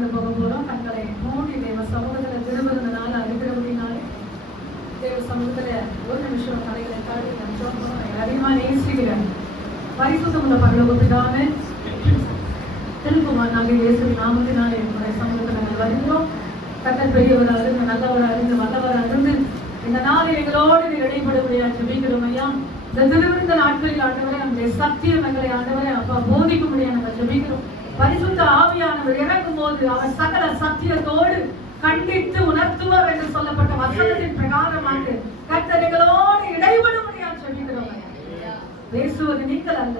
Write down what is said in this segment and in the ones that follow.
கடந்து போக போறோம். கண்களை மூடி தேவ சமூகத்துல திருவிருந்த நாள் அறிவிடபடினாலே தேவ சமூகத்துல ஒரு நிமிஷம் தலைகளை தாழ்த்தி நினைச்சோம். அதிகமா நேசிக்கிறேன் பரிசுத்தமுள்ள பரலோக பிதாவே, திருக்குமாரனாக இயேசுவின் நாமத்தினாலே உங்களுடைய சமூகத்தில் நாங்கள் வருகிறோம். கர்த்தர் பெரியவராக இருந்து, நல்லவராக இருந்து, வல்லவராக இருந்து இந்த நாளில் எங்களோடு இடைப்படுவதையா ஜெபிக்கிறோம் ஐயா. இந்த திருவிருந்த நாட்களில் ஆண்டவரை நம்முடைய சத்தியம் எங்களை ஆண்டவரை அப்பா போதிக்கும்படியா நாங்கள் ஜெபிக்கிறோம். பரிசுத்த ஆவியானவர் இறங்கும் போது அவர் சகல சத்தியத்தோடு கண்டித்து உணர்த்துவர் என்று சொல்லப்பட்ட வசனத்தின் பிரகாரமாக கர்த்தர் எங்களோடு இடைபடும்படியா ஜெபிக்கிறோம். பேசுவது நீங்கள் அல்ல,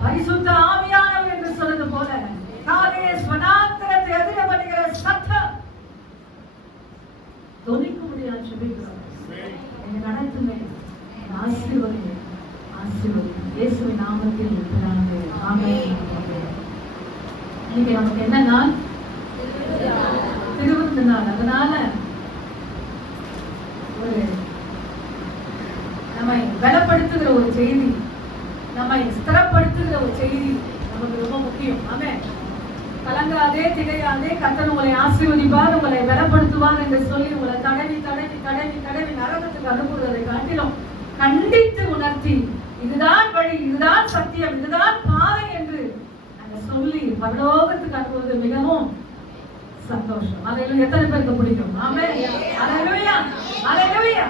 பரிசுத்த ஆவியானவர் என்று சொல்றது போல காதேஸ் வனாந்தரத்தை எதிரப்படுகிற சத்தம் தொனிக்கும்படியா ஜெபிக்கிறோம். என்னை நடத்துமே, ஆசீர்வதிங்க, ஆசீர்வதிங்க இயேசுவின் நாமத்தில் பிதாவே, ஆமென். இன்னைக்கு நமக்கு என்ன நாள்? திருவிருந்த நாள். அதனால ஒரு நம்மை பலப்படுத்துகிற ஒரு செய்தி, நம்மை ஸ்திரப்படுத்துகிற ஒரு செய்தி நமக்கு ரொம்ப முக்கியம். ஆமென். கலங்காதே, திகையாதே, கர்த்தர் உங்களை ஆசீர்வதிப்பார், உங்களை பலப்படுத்துவார் என்று சொல்லி உங்களை தடவி தடவி தடவி தடவி நரகத்துக்கு அனுப்புவதை காட்டிலும் கண்டித்து உணர்த்தி இதுதான் வழி, இதுதான் சத்தியம், இதுதான் பாதை என்று சொல்லி பரலோகத்துக்கு அனுப்புவது மிகவும் சந்தோஷம். அதில் எத்தனை பேருக்கு பிடிக்கும்? ஆமென். அல்லேலூயா, அல்லேலூயா.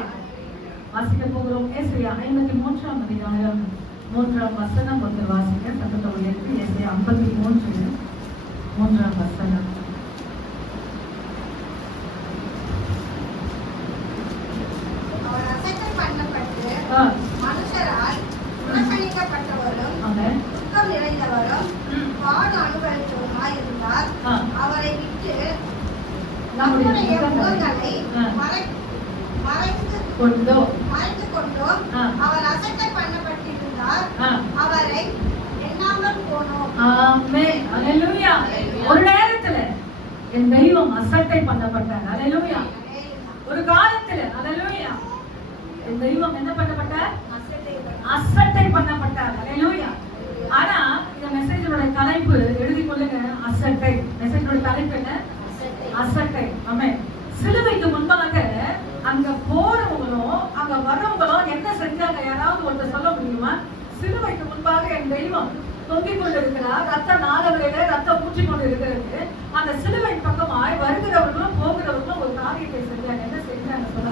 வாசிக்க போகிறோம். ஏசாயா 53ஆம் அதிகாரம் 3ஆம் வசனம். ஒருத்தர் வாசிக்க சத்தத்தை உயர்த்தி. ஏசாயா 53 3ஆம் வசனம். மனுஷரால் புறக்கணிக்கப்பட்டவரும் துக்கம் நிறைந்தவரும் பாடு அனுபவித்தவருமாய் இருந்தார். அவரை விட்டு நம்முடைய முகங்களை மறைத்து கொண்டோம். அவர் அசட்டை பண்ணப்பட்டிருந்தார், அவரை எண்ணாமல் போனோம். ஆமென். அல்லேலூயா. ஒரு நேரத்துல என் தெய்வம் அசட்டை பண்ணப்பட்டார். அல்லேலூயா. ஒரு காலத்துல அல்லேலூயா என் தெய்வம் என்ன பண்ணப்பட்டார்? அசட்டை பண்ணப்பட்டார். அல்லேலூயா. ஆனா இந்த மெசேஜோட தலைப்பு எழுதி கொள்ளுங்க, அசட்டை. மெசேஜோட தலைப்பு என்ன? அசட்டை. ஆமென். சிலுவைக்கு முன்பாக அங்க போறவங்களும் அங்க வரவங்களும் என்ன செஞ்சாங்க? யாராவது ஒருத்தர் சொல்ல முடியுமா? சிலுவைக்கு முன்பாக என் தெய்வம் தொங்கிக் கொண்டிருக்கிறார், ரத்த நாளவரையில ரத்தம் ஊற்றிக் கொண்டு இருக்கிறது. அந்த சிலுவை பக்கமாய் வருகிறவர்களும் போகிறவர்களும் ஒரு காரியத்தை செஞ்சாங்க. என்ன செஞ்சாங்க சொல்ல?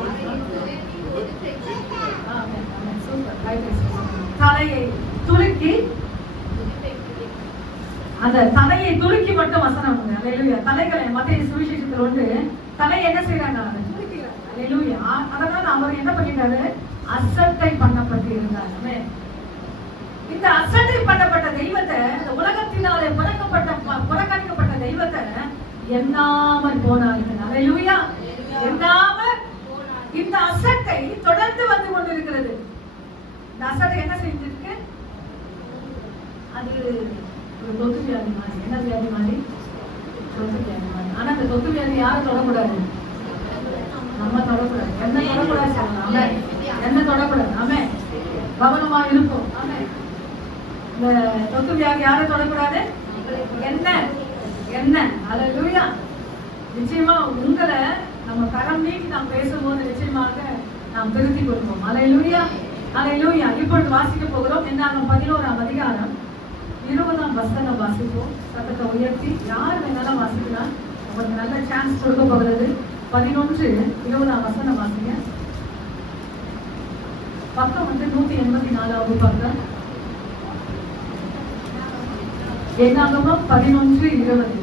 தலையை துலுக்கி, அந்த தலையை துலுக்கி மட்டும் வசனம். அல்லேலூயா. தலைகளை மத்திய சுவிசேஷத்தில் வந்து தலையை என்ன செய்யறாங்க? துலுக்கிறாங்க. அல்லேலூயா. அதனால அவர் என்ன பண்ணிட்டாரு? அசட்டை பண்ணப்பட்டு இருந்தாரு. இந்த அசட்டை பண்ணப்பட்ட தெய்வத்தை, இந்த உலகத்தினாலே புறக்கணிக்கப்பட்ட தெய்வத்தை எண்ணாமல் போனார்கள். அல்லேலூயா. எண்ணாமல். இந்த அசட்டை தொடர்ந்து வந்து கொண்டிருக்கிறது. இந்த அசட்டை என்ன செஞ்சிருக்கு? அது ஒரு தொத்து வியாதி மாதிரி. என்ன வியாதி மாதிரி? தொத்து வியாதி மாதிரி. ஆனா அந்த தொத்து வியாதி யாரும் தொடக்கூடாது? நம்ம தொடக்கூடாது. என்ன தொடக்கூடாது சொல்லலாம்? என்ன தொடக்கூடாது? ஆமே, கவனமா இருக்கும். ஆமே. இந்த தொத்து வியாதி யாரும் தொடக்கூடாது. என்ன என்ன? அல்லேலூயா. நிச்சயமா உங்களை நம்ம கரம் நீக்கி நாம் பேசும்போது நிச்சயமாக நாம் திருத்திக் கொள்வோம். அல்லேலூயா, அல்லேலூயா. இப்பொழுது வாசிக்க போகிறோம். என்னாகும் 11ஆம் அதிகாரம் 20ஆம் வசனம் வாசிப்போம். சத்தத்தை உயர்த்தி. யார் வேணாலும் வாசிக்கலாம், உங்களுக்கு நல்ல சான்ஸ் கொடுக்க போகிறது. 11 20ஆம் வசனம் வாசிங்க. பக்கம் வந்து 184வது பக்கம். என்னாகுமா 11:20.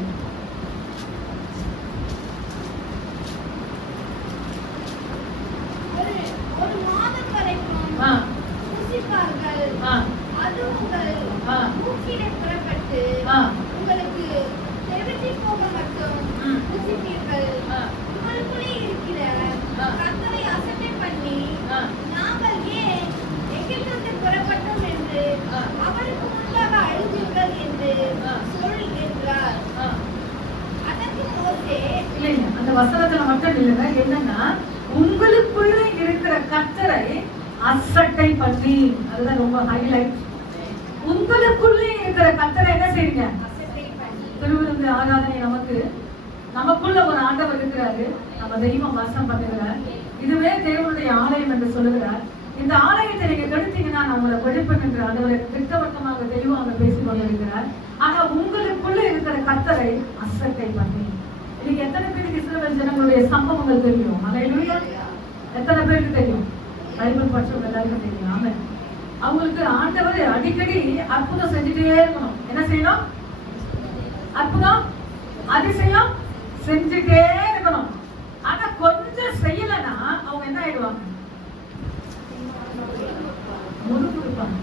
உங்களுக்கு தெவிட்டி போக மட்டும் புசிப்பீர்கள். உங்களுக்குள்ளே இருக்கிற கர்த்தரை அசட்டை பண்ணி நாங்கள் ஏன் எகிப்திலிருந்து புறப்பட்டோம் என்று அவருக்கு முன்பாக அழுவீர்கள் என்று சொல் என்றார். அதற்கு மோசே இல்லைங்க, அந்த வசனத்துல மட்டும் இல்லைங்க. என்னன்னா, உங்களுக்குள்ள இருக்கிற கர்த்தரை அசட்டை பண்ணி, அதுதான் ரொம்ப ஹைலைட். உங்களுக்குள்ளே இருக்கிற கர்த்தரை என்ன செய்யுங்க? திருவிருந்து ஆராதனை நமக்கு நமக்குள்ள ஒரு ஆண்டவர் இருக்கிறாரு, நம்ம தெய்வம் வாசம் பண்ணுகிறார். இதுவே தேவனுடைய ஆலயம் என்று சொல்லுகிறார். இந்த ஆலயத்தை நீங்க கெடுத்தீங்கன்னா நான் உங்களை வெடிப்பேன் என்று ஆண்டவரை திட்டவட்டமாக தெய்வம் அங்க பேசிக் கொண்டிருக்கிறார். ஆனா உங்களுக்குள்ள இருக்கிற கர்த்தரை அசட்டை பண்ணி இன்னைக்கு எத்தனை பேருக்கு இஸ்ரவேல் ஜனங்களுடைய சம்பவங்கள் தெரியும்? அல்லேலூயா. எத்தனை பேருக்கு தெரியும்? பைபிள் படிச்சவங்க எல்லாருக்கும் தெரியும். ஆமென். அவங்களுக்கு ஆண்டவர் அடிக்கடி அற்புதம் செஞ்சுட்டே இருக்கணும். என்ன செய்யணும்? அற்புதம் அதிசயம் செஞ்சுட்டே இருக்கணும். ஆனா கொஞ்சம் செய்யலன்னா அவங்க என்ன ஆயிடுவாங்க? முறுமுறுப்பாங்க.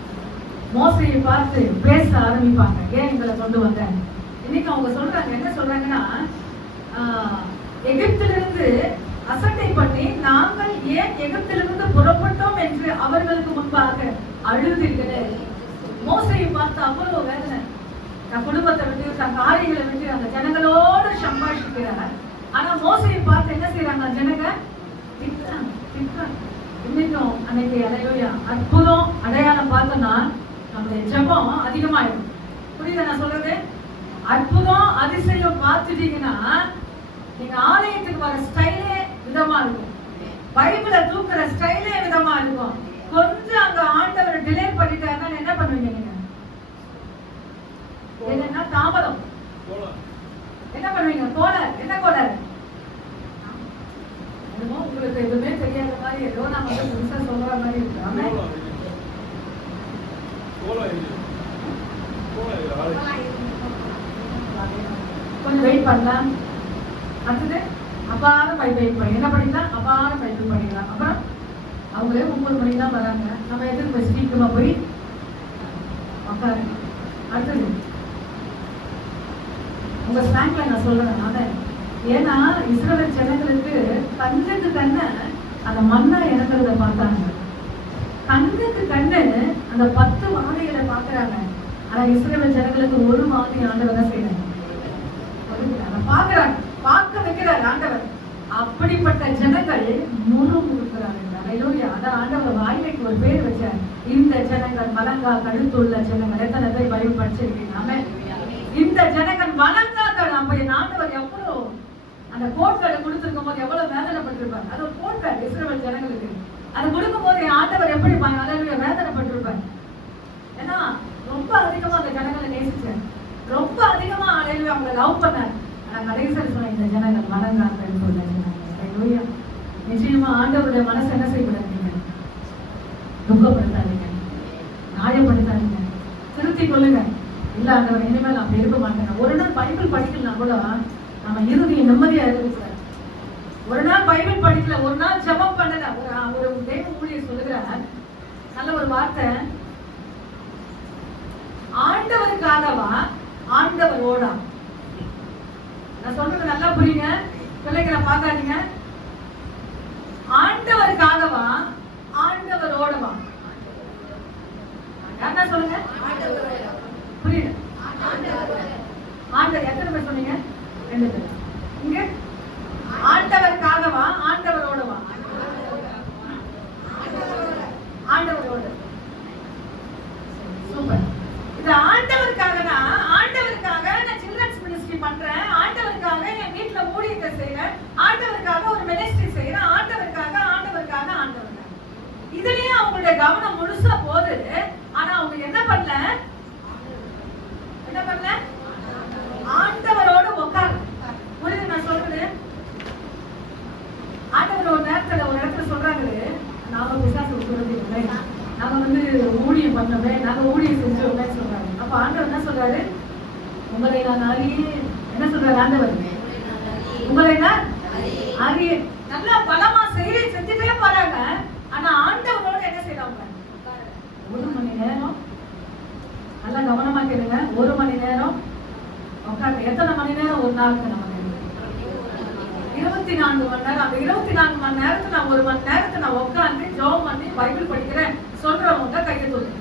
மோசையை பார்த்து பேச ஆரம்பிப்பாங்க. ஏன் எங்களை கொண்டு வந்த? இன்னைக்கு அவங்க சொல்றாங்க, என்ன சொல்றாங்கன்னா, எகிப்திலிருந்து அசட்டை பண்ணி நாங்கள் ஏன் எகிப்திலிருந்து புறப்பட்டோம் என்று அவர்களுக்கு முன்பாக அழுதீர்களே. மோசையை பார்த்து அவ்வளவு வேதனை. தன் குடும்பத்தை விட்டு, தன் காரியங்களை விட்டு அந்த ஜனங்களோடு சம்பாஷிக்கிறார். ஆனா மோசையை பார்த்து என்ன செய்யறாங்க ஜனங்க? இன்னைக்கும் அன்னைக்கு அலையோயா அற்புதம் அடையாளம் பார்த்தோம்னா நம்முடைய ஜெபம் அதிகமாயிடும். புரியுதா நான் சொல்றது? அற்புதம் அதிசயம் பார்த்துட்டீங்கன்னா நீங்க ஆலயத்துக்கு வர ஸ்டைலே விதமா இருக்கும், பைபிளை தூக்குற ஸ்டைலே விதமா இருக்கும். கொஞ்சம் அங்க ஆண்டவர் டிலே பண்ணிட்டாருன்னா என்ன பண்ணுவீங்க நீங்க? என்னன்னா தாமதம். என்ன பண்ணுவீங்க? கோளர். என்ன கோளர்? உங்களுக்கு எதுவுமே தெரியாத மாதிரி ஏதோ நான் வந்து புதுசா சொல்ற மாதிரி இருக்கு. கொஞ்சம் வெயிட் பண்ணலாம். அடுத்தது அப்பார பைபிள் படி என்ன பண்ணிக்கலாம்? அப்பார பைபிள் பண்ணிக்கலாம். அப்புறம் அவங்களே 9 மணிக்கு தான் வராங்க. நம்ம எதுக்கு போய் சீக்கிரமா போய் உட்காரு. அடுத்தது உங்க ஸ்நாக்ல நான் சொல்றேன். அதான் ஏன்னா இஸ்ரவேல் ஜனங்களுக்கு கண்ணுக்கு கண்ணு அந்த மண்ணா இறங்குறத பார்த்தாங்க. கண்ணுக்கு கண்ணு அந்த 10 வாதைகளை பாக்குறாங்க. ஆனா இஸ்ரவேல் ஜனங்களுக்கு ஒரு வாதை ஆண்டவர் தான் செய்யறாங்க. பாக்குறாங்க, பார்க்க வைக்கிறார் ஆண்டவர். அப்படிப்பட்ட ஜனங்கள் முறுமுறுக்கிறாங்க. அதான் ஆண்டவர் வாய்மைக்கு ஒரு பேர் வச்சார். இந்த ஜனங்கள் மலங்கா கழுத்துள்ள ஜனங்கள். எத்தனை பேர் பைபிள் படிச்சிருக்கீங்க? இந்த ஜனங்கள் மலங்காக்கள். அப்ப என் ஆண்டவர் எவ்வளவு அந்த கோட்கார்டு கொடுத்திருக்கும் போது எவ்வளவு வேதனைப்பட்டிருப்பார். அது ஒரு கோட்கார்டு இஸ்ரவேல் ஜனங்களுக்கு. அது கொடுக்கும் போது என் ஆண்டவர் எப்படி வேதனைப்பட்டிருப்பார். ஏன்னா ரொம்ப அதிகமா அந்த ஜனங்களை நேசிச்சார், ரொம்ப அதிகமா அலையில அவங்களை லவ் பண்ணார். ஆனா கடைசியில் சொன்ன இந்த ஜனங்கள் மலங்காக்கள் சொல்ல ஜனங்கள். நிச்சயமா ஆண்டவருடைய மனசு என்ன செய்யக்கூடாதீங்க? துக்கப்படுத்தாதீங்க, நியாயப்படுத்தாதீங்க, திருத்திக் கொள்ளுங்க. இல்ல ஆண்டவர் இனிமேல் அப்படி இருக்க மாட்டேங்க. ஒரு நாள் பைபிள் படிக்கலாம் கூட நம்ம இறுதியை நிம்மதியா இருக்கக்கூடாது. ஒரு நாள் பைபிள் படிக்கல, ஒரு நாள் ஜெபம் பண்ணல. ஒரு தேவ ஊழியர் சொல்லுகிறார் நல்ல ஒரு வார்த்தை, ஆண்டவருக்காகவா ஆண்டவரோடா? நான் சொல்றது நல்லா புரியுங்க, பிள்ளைகளை பார்க்காதீங்க. ஆண்டவருக்காகவா ஆண்டவரோடவா? யாரா சொல்லுங்க? புரியல. ஆண்டவர் எத்தனை பேர் சொன்னீங்க? 2 பேர். இங்க ஆண்டவருக்காகவா ஆண்டவரோடவா? ஆண்டவரோட. சூப்பர். இது ஆண்டவருக்காகனா, ஆண்டவருக்காக நான் சில்ட்ரன்ஸ் மினிஸ்ட்ரி பண்றேன், ஆண்டவருக்காக என் வீட்டுல ஊழியத்தை செய்யறேன், ஆண்டவருக்காக ஒரு மினிஸ்ட்ரி செய்யறேன், ஆண்டவருக்காக ஆண்டவருக்காக ஆண்டவருக்காக. இதுலயே அவங்களுடைய கவனம் முழுசா போகுது. ஆனா அவங்க என்ன பண்ணல? ஆண்டவரோட உட்காரு. புரியுது நான் சொல்றது? ஆண்டவர் ஒரு இடத்துல சொல்றாங்க, நாம விசாரிச்சு சொல்றது இல்லை, நாங்க வந்து ஊழியம் பண்ணவே, நாங்க ஊழியம் செஞ்சோமே சொல்றாங்க. அப்ப ஆண்டவர் என்ன சொல்றாரு? உங்களை நான் அறிய. என்ன சொல்றாரு ஆண்டவர்? உங்களை நான் அறிய. நல்லா பலமா செஞ்சுட்டே போறாங்க. ஆனா ஆண்டவரோட என்ன செய்யறாங்க? 1 மணி நேரம். நல்லா கவனமா கேளுங்க. 1 மணி நேரம் உட்காந்து. எத்தனை மணி நேரம் ஒரு நாளுக்கு? நமக்கு 24 மணி நேரம். அந்த 24 மணி நேரத்துக்கு நான் 1 மணி நேரத்தை நான் உட்காந்து ஜெபம் பண்ணி பைபிள் படிக்கிறேன் சொல்றவங்க கையை தூக்கு.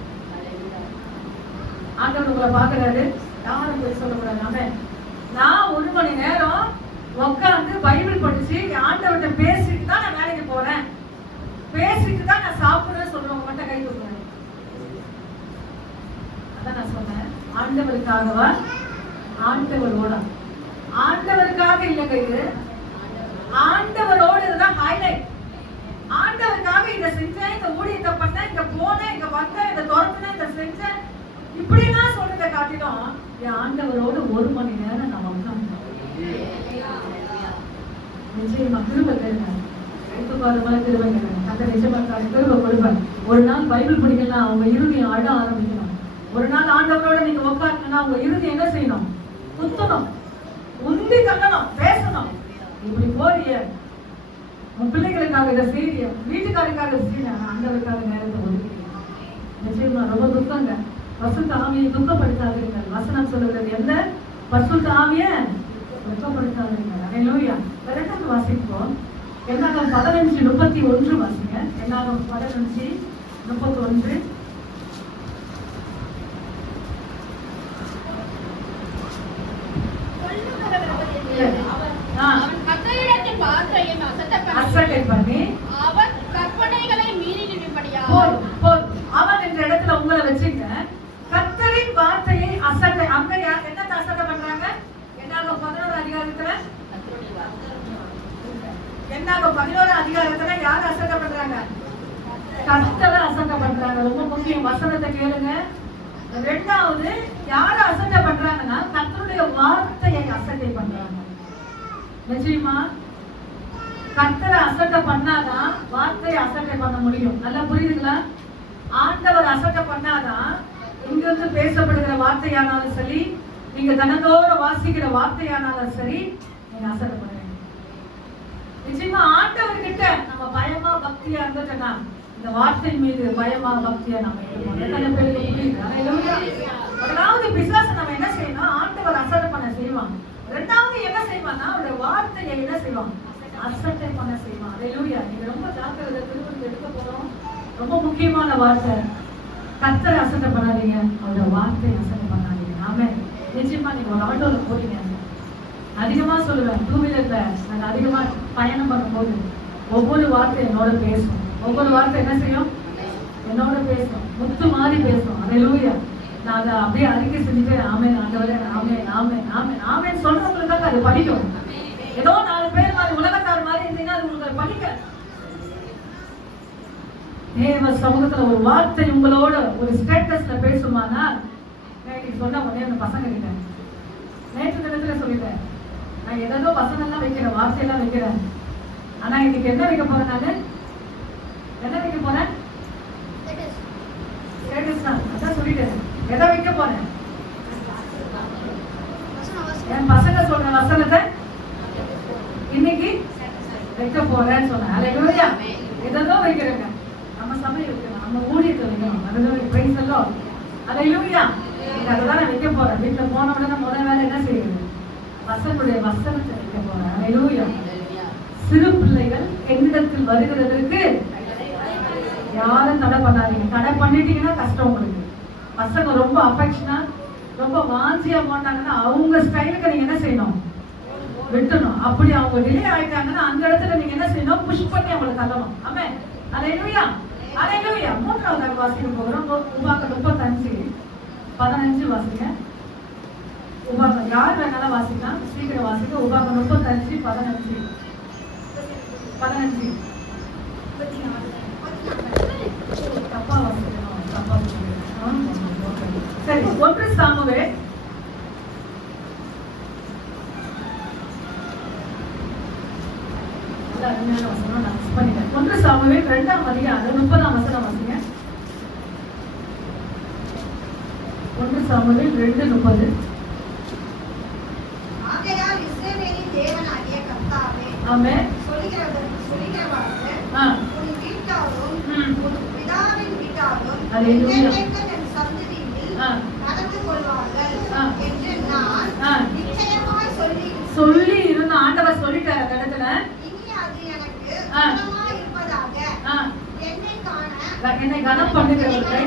ஆண்டவர் உங்களை பாக்குறாரு, யாரும் போய் சொல்லக்கூடாது. நான் 1 மணி நேரம் உட்காந்து பைபிள் படிச்சு ஆண்டவர்கிட்ட பேசிட்டு தான் நான் வேலைக்கு போறேன், பேசிட்டு தான் நான் சாப்பிடுறேன் சொல்றவங்க மட்டும் கை தூக்குறேன். அதான் நான் சொன்னேன், ஆண்டவருக்காகவா ஆண்டவரோட. ஆண்டவருக்காக இல்லைங்க இது, ஆண்டவரோட. இதுதான் ஹைலைட். ஆண்டவருக்காக இதை செஞ்சேன், இந்த ஊழியத்தை பண்ணேன், இங்க போனேன், இங்க வந்தேன், இதை துரத்துனேன், இதை செஞ்சேன், இப்படிலாம் சொல்றதை காட்டிலும் என் ஆண்டவரோடு 1 மணி நேரம் நம்ம உட்கார்ந்தோம். நிச்சயமா கிருபை கேளுங்க. திரும்ப அந்த நிஜமாக்காக கிருபை கொடுப்பேன். ஒரு நாள் பைபிள் படிக்கலாம், அவங்க இருதயம் ஆட ஆரம்பிக்கணும். ஒரு நாள் ஆண்டவரோட நீங்க உட்காரணும்னா உங்க இருதயம் என்ன செய்யணும்? குத்தணும், உந்தி தள்ளணும், பேசணும். இப்படி போறிய உன் பிள்ளைகளுக்காக இதை செய்ய, வீட்டுக்காரருக்காக செய்ய, ஆண்டவருக்காக நேரத்தை ஒதுக்கிறீங்க. நிச்சயமா ரொம்ப துக்கங்க. பரிசுத்த ஆவியை துக்கப்படுத்தாதீர்கள். வசனம் சொல்லுகிறது எந்த பரிசுத்த ஆவியை துக்கப்படுத்தாதீர்கள். அல்லேலூயா. இரண்டாவது வாசிப்போம். என்னாகும் 15:31 வாசிங்க. என்னாகும் 15:31. அசட்டை பண்ணி அவன் கற்பனைகளை மீறினபடியால் அவன் என்ற இடத்துல உங்களை வச்சுங்க. கர்த்தரின் வார்த்தையை அசட்டை. அங்க என்னத்தை அசட்டை பண்றாங்க? என்னாகும் 11 அதிகாரத்துல, என்னாகும் 11 அதிகாரத்துல யார் அசட்டை பண்றாங்க? கர்த்தரை அசட்டை பண்றாங்க. ரொம்ப முக்கியம், வசனத்தை கேளுங்க. ரெண்டாவது யார அசட்டை பண்றாங்கன்னா கர்த்தருடைய வார்த்தையை அசட்டை பண்றாங்க. நிச்சயமா கர்த்தரை அசட்டை பண்ணாதான் வார்த்தையை அசட்டை பண்ண முடியும். நல்லா புரியுதுங்களா? ஆண்டவர் அசட்டை பண்ணாதான் இங்கிருந்து பேசப்படுகிற வார்த்தையானாலும் சரி, நீங்க தினந்தோறும் வாசிக்கிற வார்த்தையானாலும் சரி, நீங்க அசட்டை பண்ண வேண்டும். நிச்சயமா ஆண்டவர்கிட்ட நம்ம பயமா பக்தியா இருந்துட்டோம்னா இந்த வார்த்தை மீது பயமா பக்தியா நம்ம இருப்போம். அதாவது பிசாசு நம்ம என்ன செய்யணும்? ஆண்டவர் அசட்டை பண்ண செய்வான். ரெண்டாவது என்ன செய்வான்னா அவருடைய வார்த்தையை என்ன செய்வான்? அசட்டை பண்ண செய்வான். அல்லேலூயா. நீங்க ரொம்ப ஜாக்கிரதை. திருப்பி எடுக்க போறோம். ரொம்ப முக்கியமான வார்த்தை. கர்த்தரை அசட்டை பண்ணாதீங்க, அவருடைய வார்த்தையை அசட்டை பண்ணாதீங்க. ஆமென். நிச்சயமா நீங்க ஒரு ஆட்டோல போறீங்க, அதிகமா சொல்லுவேன், 2 வீலர்ல நாங்க அதிகமா பயணம் பண்ணும்போது ஒவ்வொரு வார்த்தை என்னோட பேசும். ஒவ்வொரு வார்த்தை என்ன செய்யும்? என்னோட பேசும். முத்து மாதிரி பேசும். அல்லேலூயா. நான் அதை அப்படியே அறிக்கை செஞ்சுட்டு ஆமென் ஆண்டவரே, ஆமென் ஆமென் ஆமென் ஆமென் சொல்றவங்களுக்காக அது படிக்கும். ஏதோ 4 பேர் மாதிரி உலகத்தார் மாதிரி இருந்தீங்கன்னா அது உங்களுக்கு படிக்க. தேவ சமூகத்துல ஒரு வார்த்தை உங்களோட ஒரு ஸ்டேட்டஸ்ல பேசுமானா, நேற்று சொன்ன உடனே அந்த பசங்க கிட்ட நேற்று தினத்துல சொல்லிட்டேன், நான் ஏதோ வசனம் எல்லாம் வைக்கிறேன், வார்த்தையெல்லாம் வைக்கிறேன். ஆனா இன்னைக்கு என்ன வைக்க போறேன்? நானு என்ன வைக்க போறேன்? ஸ்டேட்டஸ் தான். அதான் சொல்லிட்டேன். எதை வைக்க போறேன்? என் பசங்க சொல்ற வசனத்தை இன்னைக்கு வைக்க போறேன்னு சொன்னேன். அல்லேலூயா. ஏதோ வைக்கிறேங்க. நம்ம சபையை வைக்கணும், நம்ம ஊழியத்தை வைக்கணும். அதுதான் பிரைஸ் எல்லாம். அல்லேலூயா. அதுதான் நான் வைக்க போறேன். வீட்டுல போன உடனே முதல் வேலை என்ன செய்யுது? வசனுடைய வசனத்தை வைக்க போறேன். அல்லேலூயா. சிறு பிள்ளைகள் என்னிடத்தில் வருகிறதற்கு யாரும் தடை பண்ணாதீங்க. தடை பண்ணிட்டீங்கன்னா கஷ்டம் உங்களுக்கு. பசங்க ரொம்ப அஃபெக்ஷனா ரொம்ப வாஞ்சியா போட்டாங்கன்னா அவங்க ஸ்டைலுக்கு நீங்க என்ன செய்யணும்? விட்டணும். அப்படி அவங்க டிலே ஆயிட்டாங்கன்னா அந்த இடத்துல நீங்க என்ன செய்யணும்? புஷ் பண்ணி அவங்களுக்கு தள்ளணும். ஆமென். அல்லேலூயா. அல்லேலூயா. 3வது வாசிக்க போகிறோம். உபாகம் 35:15 வாசிங்க. உபாகம் யார் வேணாலும் வாசிக்கலாம், சீக்கிரம் வாசிக்க. உபாகம் 35:15 தப்பா வாசிக்கணும். தப்பா சரி. 1 சாமுவேல் 1 சாமுவேல் 2ஆம் அதிகாரம் 30ஆம் வசனம் வாசிங்க. 1 சாமுவேல் 2:30. ஆகையால் இஸ்ரவேலின் தேவனாகிய கர்த்தாவே, ஆமென். சொல்லுகிறவாறு உன் வீட்டாரும் உன் பிதாவின் வீட்டாரும் என் சந்ததியில் நடந்து கொள்வார்கள் என்று நான் நிச்சயமாய் சொல்லி இருந்த ஆண்டவர் சொல்லிட்டார். அந்த இடத்துல இனி அது எனக்கு கனமாய் இருப்பதாக, என்னை கனம் பண்ணுகிறவர்களை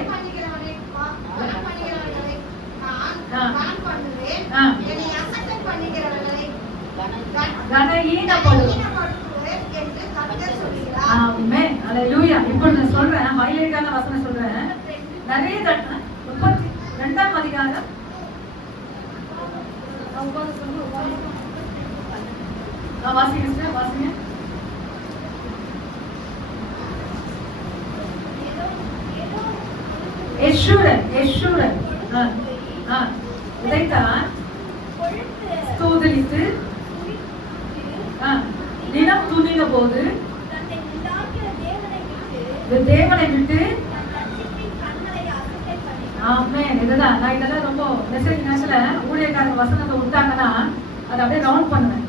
நான் பண்ணுவேன், என்னை அசட்டை பண்ணுகிறவர்களை கனஈனப்படுவேன் என்று கர்த்தர் சொல்கிறார். ஆமென். அல்லேலூயா. இப்போ நான் சொல்றேன், ஹைலைட்டான வசனம் சொல்றேன். நிறைய 32ஆம் அதிகாரம் வாசிங்க சிஸ்டர், வாசிங்க. யெஷூரன், யெஷூரன். இதைத்தான் ஸ்தோத்திரித்து நிலம் துணின போது தேவனை விட்டு ஆமென். இதுதான் நான் இதெல்லாம் ரொம்ப மெசேஜ் நேரத்துல ஊழியக்காரங்க வசனத்தை விட்டாங்கன்னா அதை அப்படியே ரவுண்ட் பண்ணுவேன்.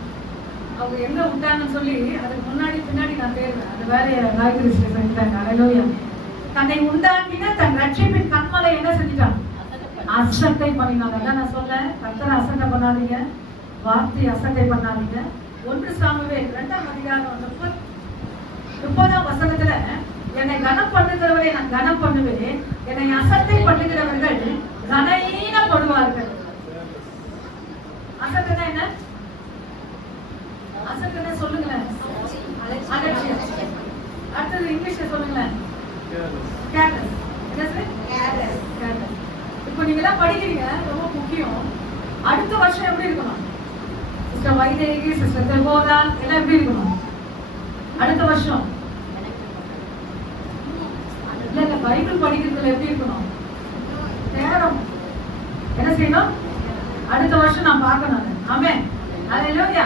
அவங்க எங்க விட்டாங்கன்னு சொல்லி அதுக்கு முன்னாடி பின்னாடி நான் தேடுவேன். அது வேலையை காயத்ரி செஞ்சுட்டாங்க. ஹல்லேலூயா. தன்னை உண்டாக்கின தன் ரட்சிப்பின் கண்மலை என்ன செஞ்சுட்டான்? அசட்டை பண்ணினாங்க. அதான் நான் சொல்ல, கர்த்தரை அசட்டை பண்ணாதீங்க, வார்த்தை அசட்டை பண்ணாதீங்க. 1 சாமுவேல் 2ஆம் அதிகாரம் 30ஆம் வசனத்துல என்னை கனம் பண்ணுகிறவரை நான் கனம் பண்ணுவேன், என்னை அசட்டை பண்ணுகிறவர்கள் கனஈனப்படுவார்கள். அசட்டைனா என்ன? அசட்டைனா சொல்லுங்களேன். அலட்சியம். அடுத்தது இங்கிலீஷ்ல சொல்லுங்களேன். கேர்லெஸ். கேர்லெஸ். இப்போ நீங்க எல்லாம் படிக்கிறீங்க, ரொம்ப முக்கியம். அடுத்த வருஷம் எப்படி இருக்கணும்? சிஸ்டர் வைதேகி, சிஸ்டர் தெபோரா எல்லாம் எப்படி இருக்கணும் அடுத்த வருஷம்? இல்ல பைபிள் படிக்கிறதுல எப்படி இருக்கணும்? நேரம் என்ன செய்யணும்? அடுத்த வருஷம் நான் பார்க்கணும். ஆமென். ஹல்லேலூயா.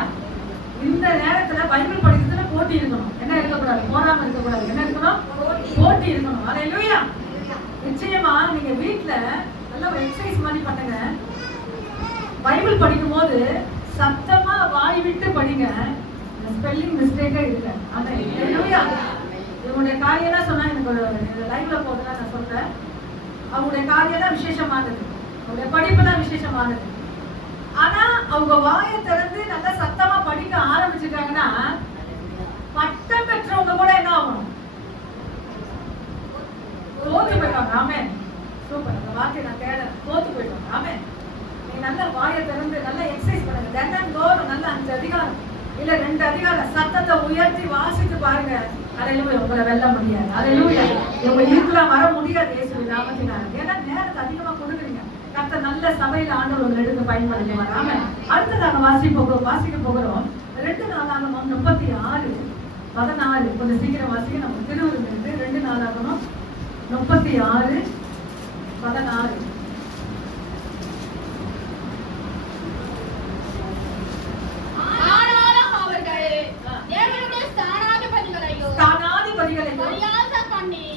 இந்த நேரத்துல பைபிள் படிக்கிறதுல போட்டி இருக்கணும். என்ன இருக்கக்கூடாது? போராம இருக்கக்கூடாது. என்ன இருக்கணும்? போட்டி இருக்கணும். ஹல்லேலூயா. நிச்சயமா நீங்க வீட்ல நல்ல ஒரு எக்ஸசைஸ் மாதிரி பண்ணுங்க. பைபிள் படிக்கும் போது சத்தமா வாய் விட்டு படிங்க. ஸ்பெல்லிங் மிஸ்டேக்கே இல்ல. ஹல்லேலூயா. இவங்களுடைய காரியெல்லாம் சொன்னா எனக்கு லைவ்ல போதெல்லாம் நான் சொல்றேன். அவங்களுடைய காரியெல்லாம் விசேஷமானது, அவங்களுடைய படிப்புலாம் விசேஷமானது. ஆனா அவங்க வாயை திறந்து நல்லா சத்தமா படிக்க ஆரம்பிச்சுட்டாங்கன்னா பட்டம் பெற்றவங்க கூட என்ன ஆகணும்? தோத்து போயிடுவாங்க. ஆமென். சூப்பர். அந்த வார்த்தை நான் தேட தோத்து போயிடுவாங்க. ஆமென். நீங்க நல்ல வாயை திறந்து நல்லா எக்ஸசைஸ் பண்ணுங்க. தினந்தோறும் நல்ல 5 அதிகாரம் இல்ல 2 அதிகாரம் சத்தத்தை உயர்த்தி வாசித்து பாருங்க. ஹல்லேலூயா. உங்களை வெல்ல முடியாது. ஹல்லேலூயா. உங்க இருக்கலாம் வர முடியாது இயேசுவின் நாமத்தினால. ஏன்னா நேரத்தை அதிகமா கொடுக்குறீங்க. கர்த்தர் நல்ல சபையில ஆண்டவர் உங்களை எடுத்து பயன்படுத்துவார். ஆமென். அடுத்ததாக வாசிக்க போகிறோம் 2 நாளாகமம் 36:14. கொஞ்சம் சீக்கிரம் வாசிக்க, நம்ம திருவிருந்து இருக்கு. 2 நாளாகமம் 36:14.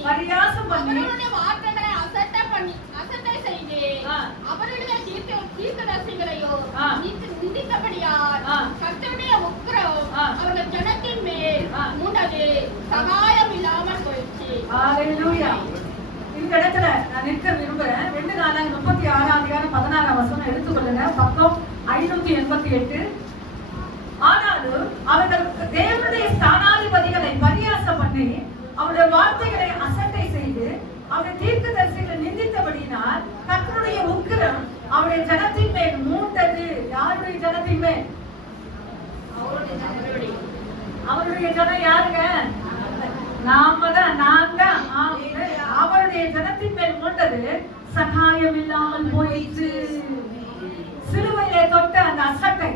பரியாசம் பண்ணி வார்த்தைகளை அசட்டை செய்து அவருடைய தீர்க்கதரிசிகளையோ நிந்தித்தபடியால் கர்த்தருடைய உக்கிரம் அவர்கள் ஜனத்தின் மேல் மூண்டது, சகாயம் இல்லாமல் போயிடுச்சு. ஹல்லேலூயா. இந்த இடத்துல நான் நிற்க விரும்புறேன். 2 நாளாகமம் 36:16 எடுத்துக்கொள்ளுங்க. பக்கம் 588. ஆனாலும் அவர்கள் தேவனுடைய ஸ்தானாதிபதிகளை பரியாசம் பண்ணி அவருடைய வார்த்தைகளை அசட்டை செய்து அவருடைய தீர்க்கதரிசிகளை நிந்தித்தபடியினால் கர்த்தருடைய உக்கிரம் அவருடைய ஜனத்தின் மேல் மூண்டது. யாருடைய ஜனத்தின் மேல்? அவருடைய ஜனம் யாருங்க? நாம தான். நாங்க. அவருடைய ஜனத்தின் மேல் மூண்டது, சகாயம் இல்லாமல் போயிற்று. சிலுவையிலே தொட்ட அந்த அசட்டை,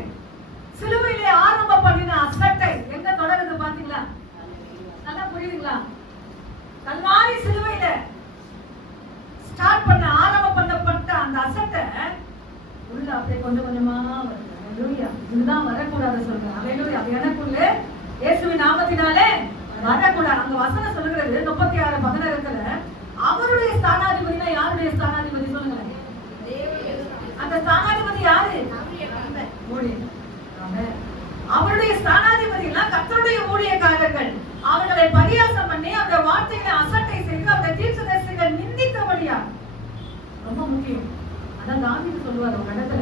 சிலுவையிலே ஆரம்பம் பண்ணின அசட்டை எங்க தொடருது பாத்தீங்களா? நல்லா புரியுதுங்களா? கல்வாரி சிலுவையில ஸ்டார்ட் பண்ண ஆரம்பம் பண்ணப்பட்ட அந்த அசட்டை உள்ள அப்படியே கொஞ்சம் கொஞ்சமா வருது. ஹல்லேலூயா. இதுதான் வரக்கூடாது சொல்றேன். ஹல்லேலூயா. அது எனக்குள்ள இயேசுவின் நாமத்தினாலே வரக்கூடாது. அங்க வசனம் சொல்லுகிறது 36:16 அவருடைய ஸ்தானாதிபதினா யாருடைய ஸ்தானாதிபதி சொல்லுங்க? அந்த ஸ்தானாதிபதி யாரு? அவருடைய ஸ்தானாதிபதிகள் கர்த்தருடைய ஊழியக்காரர்கள். அவர்களை பரியாசம் பண்ணி அந்த வார்த்தைகளை அசட்டை செய்து அந்த தீர்க்கதரிசிகள் நிந்தித்தபடியா. ரொம்ப முக்கியம். அதான் தாவீது சொல்லுவார் ஒரு இடத்துல,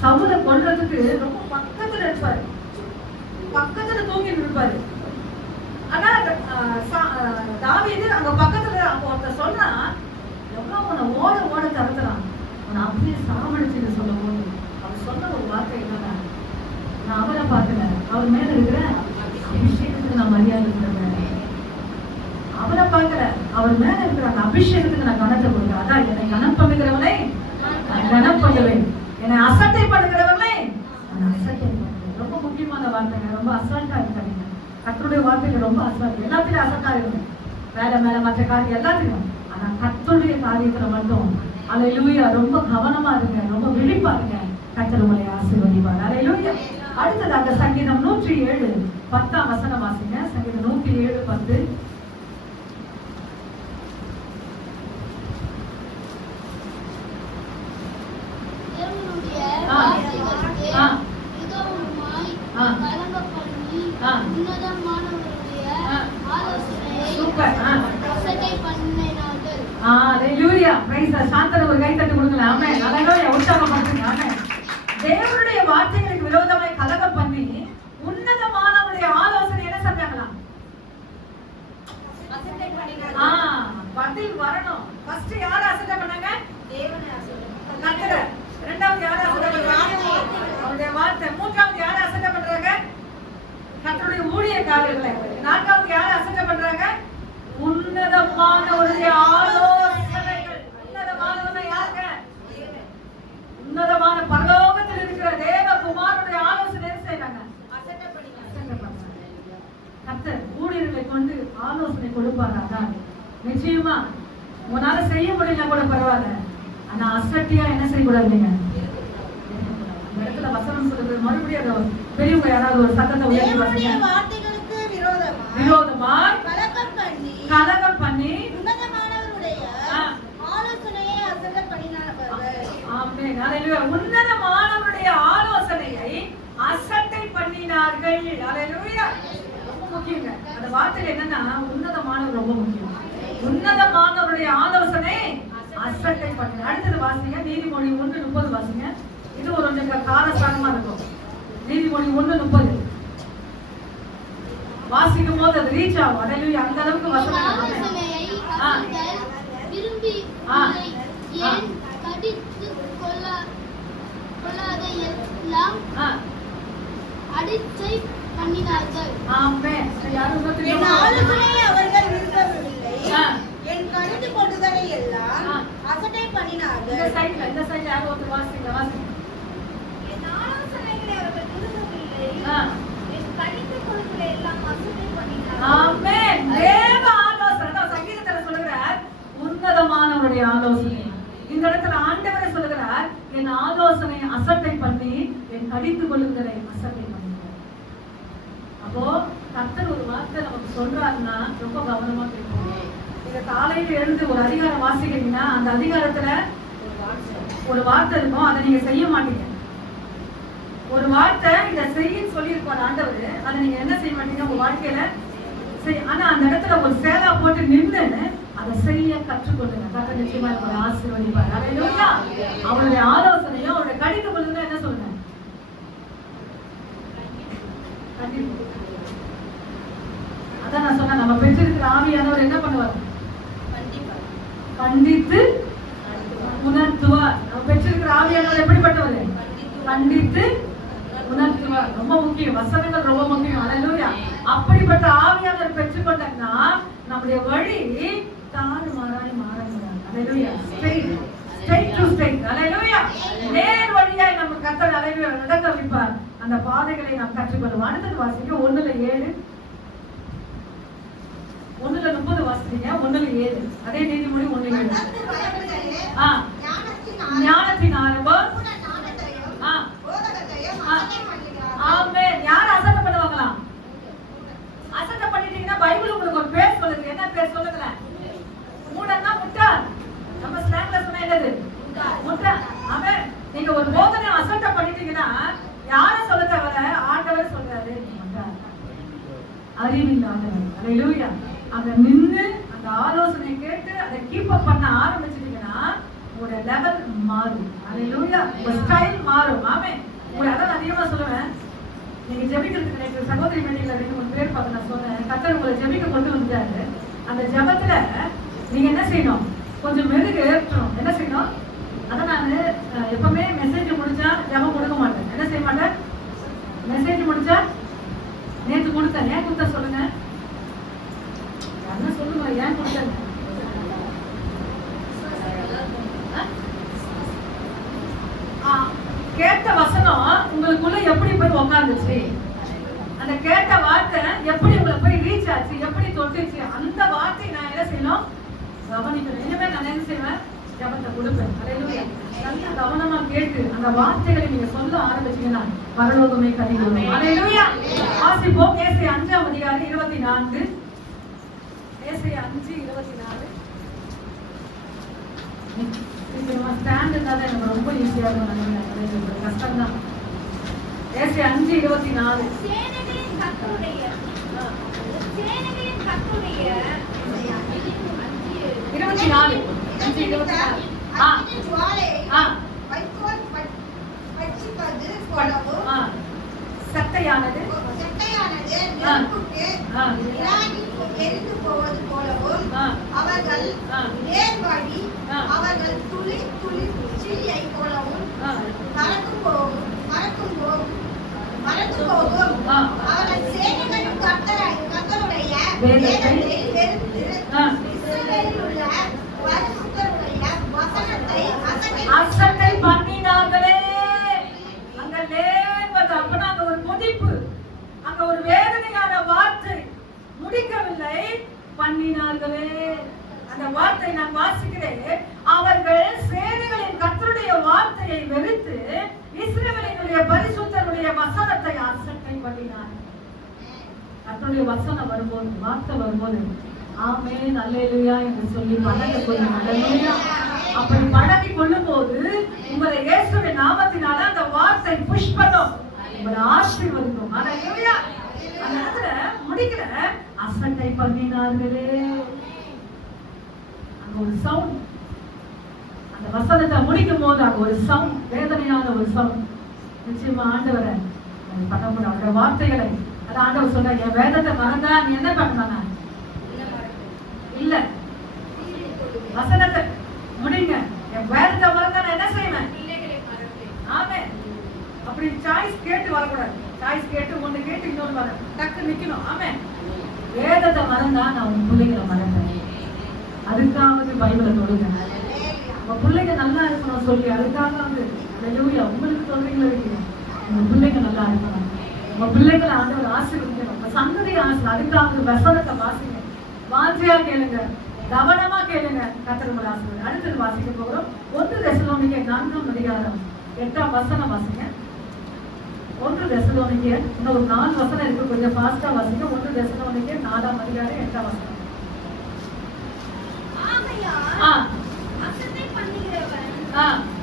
சவுலை கொல்றதுக்கு ரொம்ப பக்கத்துல இருப்பாரு, பக்கத்துல தூங்கி இருப்பாரு. ஆனா தாவீது அங்க பக்கத்துல ஒருத்தர் சொன்னா எவ்வளவு உன்னை ஓட ஓட தரத்துறான், உன்னை அப்படியே சாவடிச்சுன்னு சொல்லும் போது அவர் சொன்ன ஒரு வார்த்தை என்னன்னா, நான் அவரை பார்க்கல, அவர் மேல இருக்கிற அபிஷேகத்துக்கு நான் மரியாதை கொடுக்குறேன். அவரை பார்க்கல, அவர் மேல இருக்கிற அந்த அபிஷேகத்துக்கு நான் கணத்தை கொடுக்குறேன். அதான் என்னை கணம் பண்ணுகிறவனை நான் கணம் பண்ணுவேன், என்னை அசட்டை பண்ணுகிறவனை நான் ரொம்ப அசால்ட்டா இருக்காதீங்க. கர்த்தருடைய வார்த்தையில ரொம்ப அசால்ட், எல்லாத்திலும் அசால்ட்டா இருங்க. வேலை மேல மற்ற காரியம் எல்லாத்தையும், ஆனா கர்த்தருடைய காரியத்துல மட்டும் அல்லேலூயா ரொம்ப கவனமா இருங்க, ரொம்ப விழிப்பா இருங்க. கர்த்தர் உங்களை ஆசீர்வதிப்பார். அல்லேலூயா. அடுத்ததாக சங்கீதம் 107 10ஆம் வசனம் வாசிங்க. சங்கீதம் 107 10. சாந்தன ஒரு கை தட்டு கொடுங்களேன். ஆமென். அல்லேலூயா. உற்சாகப்படுத்துங்க. ஆமென். தேவனுடைய வார்த்தைகளுக்கு விரோதமாய் கலகம் பண்ணி உன்னதமானவருடைய ஆலோசனை என்ன செஞ்சாங்களா? பதில் வரணும். ஃபர்ஸ்ட் யார் அசட்டை பண்ணாங்க? தேவனை அசட்டை பண்ணாங்க. இரண்டாவது யார் அசட்டை பண்றாங்க? அவருடைய வார்த்தை. மூன்றாவது யார் அசட்டை பண்றாங்க? கர்த்தருடைய ஊழியக்காரர்கள். நான்காவது யார் அசட்டை பண்றாங்க? உன்னதமானவருடைய ஆலோசனைகள். உன்னதமானவர்கள் யாருங்க? உன்னதமான பரலோகத்தில் இருக்கிற தேவகுமாரனுடைய ஆலோசனை செய்றாங்க. அசட்டை பண்ணாங்க. கர்த்தர் ஊழியர்களை கொண்டு ஆலோசனை கொடுப்பாரா? நிச்சயமா உன்னால செய்ய முடியல கூட பரவாயில்ல, ஆனா அசட்டியா என்ன செய்யக்கூடாதுங்க. இந்த இடத்துல வசனம் சொல்றது மறுபடியும் பெரியவங்க யாராவது ஒரு சத்தத்தை உயர்த்தி வாசிங்க. வார்த்தைகளுக்கு விரோதமாய் கலகம் பண்ணி உன்னதமானவருடைய ஆலோசனையை அசட்டை பண்ணினார்கள். ஆமென். அல்லேலூயா. உன்னதமானவருடைய ஆலோசனையை அசட்டை பண்ணினார்கள். அல்லேலூயா. ரொம்ப முக்கியங்க. அந்த வார்த்தை என்னன்னா உன்னதமானவர் ரொம்ப முக்கியம். உன்னதமானவருடைய ஆலோசனை அசட்டை பண்ணினார். அடுத்தது வாசிங்க. நீதிமொழி 1:30 வாசிங்க. இது ஒரு கொஞ்சம் காரசாரமா இருக்கும். நீதிமொழி 1:30 வாசிக்கும் போது அது ரீச் ஆகும். அல்லேலூயா. அந்த அளவுக்கு வசனம் விரும்பி ஏன் கடித்து கொள்ளாத எல்லாம் அடிச்சை பண்ணினார்கள். ஆமென். யாரும் என் ஆலோசனையை அவர்கள் விரும்பவில்லை, என் கடிந்து கொள்ளுதலை எல்லாம் அசட்டை பண்ணினார்கள். இந்த சைடுல யாரும் ஒருத்தர் வாசிங்க. என் ஆலோசனைகளை அவர்கள் விரும்பவில்லை, என் கடிந்து கொள்ளுதலை எல்லாம் அசட்டை பண்ணினார்கள். ஆமென். தேவ ஆலோசனை தான் சங்கீதத்துல சொல்றார், உன்னதமானவருடைய ஆலோசனை. இந்த இடத்துல ஆண்டவரே சொல்கிறார், என் ஆலோசனை அசட்டை பண்ணி என் கடிந்து கொள்ளுதலை அசட்டை பண்ணினார். அப்போ கர்த்தர் ஒரு வார்த்தை நமக்கு சொல்றாருன்னா ரொம்ப கவனமா கேட்கணும். நீங்க காலையில எழுந்து ஒரு அதிகாரம் வாசிக்கிறீங்கன்னா அந்த அதிகாரத்துல ஒரு வார்த்தை இருக்கும், அதை நீங்க செய்ய மாட்டீங்க. ஒரு வார்த்தை இதை செய்யன்னு சொல்லியிருப்பார் ஆண்டவர், அதை நீங்க என்ன செய்ய மாட்டீங்க உங்க வாழ்க்கையில. ஆனா அந்த இடத்துல ஒரு சேலா போட்டு நின்று அதை செய்ய கற்றுக்கொள்ளுங்க. கர்த்தர் நிச்சயமா உங்களை ஆசீர்வதிப்பார். அல்லேலூயா. அவருடைய ஆலோசனையும் அவருடைய கடிந்து கொள்ளுங்க. என்ன சொல்லுங்க? அதான் நான் சொன்னேன், நம்ம பெற்றிருக்கிற ஆவியானவர் என்ன பண்ணுவார்? கண்டித்து உணர்த்துவார். நம்ம பெற்றிருக்கிற ஆவியானவர் எப்படிப்பட்டவர்? கண்டித்து உணர்த்துவார். ரொம்ப முக்கியம். வசனங்கள் ரொம்ப முக்கியம். அல்லேலூயா. அப்படிப்பட்ட ஆவியானவர் பெற்றுக்கொண்டா நம்முடைய வழி தாறுமாறாய் மாற முடியாது. Hallelujah. Straight to straight. Hallelujah. நேர் வழியாய் நம்ம கர்த்தர் அல்லேலூயா நடக்க வைப்பார். அந்த பாதைகளை நாம் கற்றுக்கொள்வோம். அடுத்தது வாசிங்க. 1:7 1:30 வாசிங்க. 1:7 அதே நீதிமொழி 1:7. ஞானத்தின் ஆரம்பம். ஆமென். யார் அசட்டை பண்ணுவாங்களா? அசட்டை பண்ணிட்டீங்கன்னா பைபிள் உங்களுக்கு ஒரு பேர் சொல்லுது. என்ன பேர் சொல்லுங்க? மூடன்னா முட்டாள். நம்ம ஸ்லாங்ல சொன்னா என்னது? முட்டாள். ஆமென். நீங்க ஒரு போதனை அசட்டை பண்ணிட்டீங்கன்னா யார சொல்ல தவிர ஆண்டவர் சொல்றாரு, முட்டாள், அறிவில்லாதவர். அல்லேலூயா. அங்க நின்னு அந்த ஆலோசனை கேட்டு அதை கீப் அப் பண்ண ஆரம்பிச்சிட்டீங்கன்னா உங்களுடைய லெவல் மாறும். அல்லேலூயா. உங்க ஸ்டைல் மாறும். ஆமென். அதான் அதிகமா சொல்லுவேன், நீங்க ஜெபிக்கிறதுக்கு நேற்று சகோதரி மீட்டிங்ல 2-3 பேர் பார்த்து நான் சொன்னேன், கர்த்தர் உங்களை ஜெபிக்க கொண்டு வந்துட்டாரு. அந்த ஜெபத்துல நீங்க என்ன செய்யணும்? கொஞ்சம் மெழுகு ஏற்றணும். என்ன செய்யணும்? அதான் நான் எப்பவுமே மெசேஜ் முடிச்சா ஜெபம் கொடுக்க மாட்டேன். என்ன செய்ய மாட்டேன்? மெசேஜ் முடிச்சா நேற்று கொடுத்தேன். ஏன் கொடுத்த சொல்லுங்க? என்ன சொல்லுங்க? ஏன் கொடுத்தேன்? கேட்ட வசனம் உங்களுக்குள்ள எப்படி போய் உட்கார்ந்துச்சு? அந்த கேட்ட வார்த்தை எப்படி உங்களை போய் ரீச் ஆச்சு, எப்படி தொட்டுச்சு, அந்த வார்த்தை நான் என்ன செய்யணும், கவனிக்கணும். இனிமே நான் என்ன செய்வேன், ஜபத்தை கொடுப்பேன். அல்லேலூயா. நல்ல கவனமா கேட்டு அந்த வார்த்தைகளை நீங்க சொல்ல ஆரம்பிச்சீங்கன்னா பரலோகமே கனியும். அல்லேலூயா. வாசிப்போம் ஏசாயா 5ஆம் அதிகாரம் 24. ஏசாயா 5:24. இப்போ ஸ்டாண்ட் இருந்தா தான் எனக்கு ரொம்ப ஈஸியா இருக்கும். நினைக்கிறேன் கஷ்டம் தான். ஏசாயா 5:24. சேனைகளின் கர்த்தருடைய 24. 5:24. ஜுவாலையை வைக்கோல் பட்சிப்பது போலவும் சட்டையானது நெருப்புக்கு இராகி எரிந்து போவது போலவும் அவர்கள் நேர்வழி அவர்கள் துளி துளி சில்லியை போலவும் மறந்து போகும் அவர்கள் சேனைகளின் கர்த்தருடைய வேதத்தை வெறுத்து இஸ்ரவேலில் உள்ள பரிசுத்தருடைய வசனத்தை அசட்டை பண்ணினார்களே. அங்க நேர்வது, அப்பனா அங்க ஒரு கொதிப்பு, அங்க ஒரு வேதனையான வார்த்தை, முடிக்கவில்லை, பண்ணினார்களே. அந்த வார்த்தை நான் வாசிக்கிறேன். அவர்கள் சேனைகளின் கர்த்தருடைய வார்த்தையை வெறுத்து இஸ்ரவேலினுடைய பரிசுத்தருடைய வசனத்தை அசட்டை பண்ணினார்கள். கர்த்தருடைய வசனம் வரும்போது, வார்த்தை வரும்போது ஆமென் அல்லேலூயா என்று சொல்லி பழகிக் கொள்ளுங்கள். அல்லேலூயா. அப்படி பழகிக் கொள்ளும் போது உங்களை இயேசுவின் நாமத்தினால அந்த வார்த்தை புஷ் பண்ணும், உங்களை ஆசீர்வதிக்கும். அல்லேலூயா. அந்த இடத்துல முடிக்கிற அசட்டை பண்ணினார்களே, அங்க ஒரு சவுண்ட், அந்த வசனத்தை முடிக்கும் போது அங்க ஒரு சவுண்ட், வேதனையான ஒரு சவுண்ட். நிச்சயமா ஆண்டவரை பண்ணக்கூடாது. அவருடைய வார்த்தைகளை அது ஆண்டவர் சொல்ற, என் வேதத்தை மறந்தா நீ என்ன பண்ணாங்க இல்ல, வசனத்தை முடிங்க. என் வேதத்தை மறந்தா நான் என்ன செய்வேன், ஆமென். அப்படி சாய்ஸ் கேட்டு வரக்கூடாது. சாய்ஸ் கேட்டு ஒண்ணு கேட்டு இன்னொன்று வர டக்கு நிக்கணும். ஆமென். வேதத்தை மறந்தா நான் உங்க பிள்ளைங்களை மறந்தேன். அதுக்காவது பைபிளை தொடுங்க. உங்க பிள்ளைங்க நல்லா இருக்கணும் சொல்லி அதுக்காக அல்லேலூயா உங்களுக்கு சொல்றீங்களா இல்லையா, உங்க பிள்ளைங்க நல்லா இருக்கணும், உங்க பிள்ளைங்களை ஆண்டவர் ஆசீர்வதிக்கணும், உங்க சந்ததி அதுக்காக வசனத்தை வாசிங்க, வாஞ்சியா கேளுங்க, கவனமா கேளுங்க. கர்த்தர் உங்களை ஆசீர்வதிப்பார். அடுத்தது வாசிக்க போகிறோம் 1 தெசலோனிக்கேயர் 4ஆம் அதிகாரம் 8ஆம் வசனம் வாசிங்க. 1 தெசலோனிக்கேயர் இன்னும் ஒரு 4 வசனம் இருக்கு, கொஞ்சம் ஃபாஸ்டா வாசிங்க. 1 தெசலோனிக்கேயர் 4ஆம் அதிகாரம் 8ஆம் வசனம். அசட்டை பண்ணுகிறவன்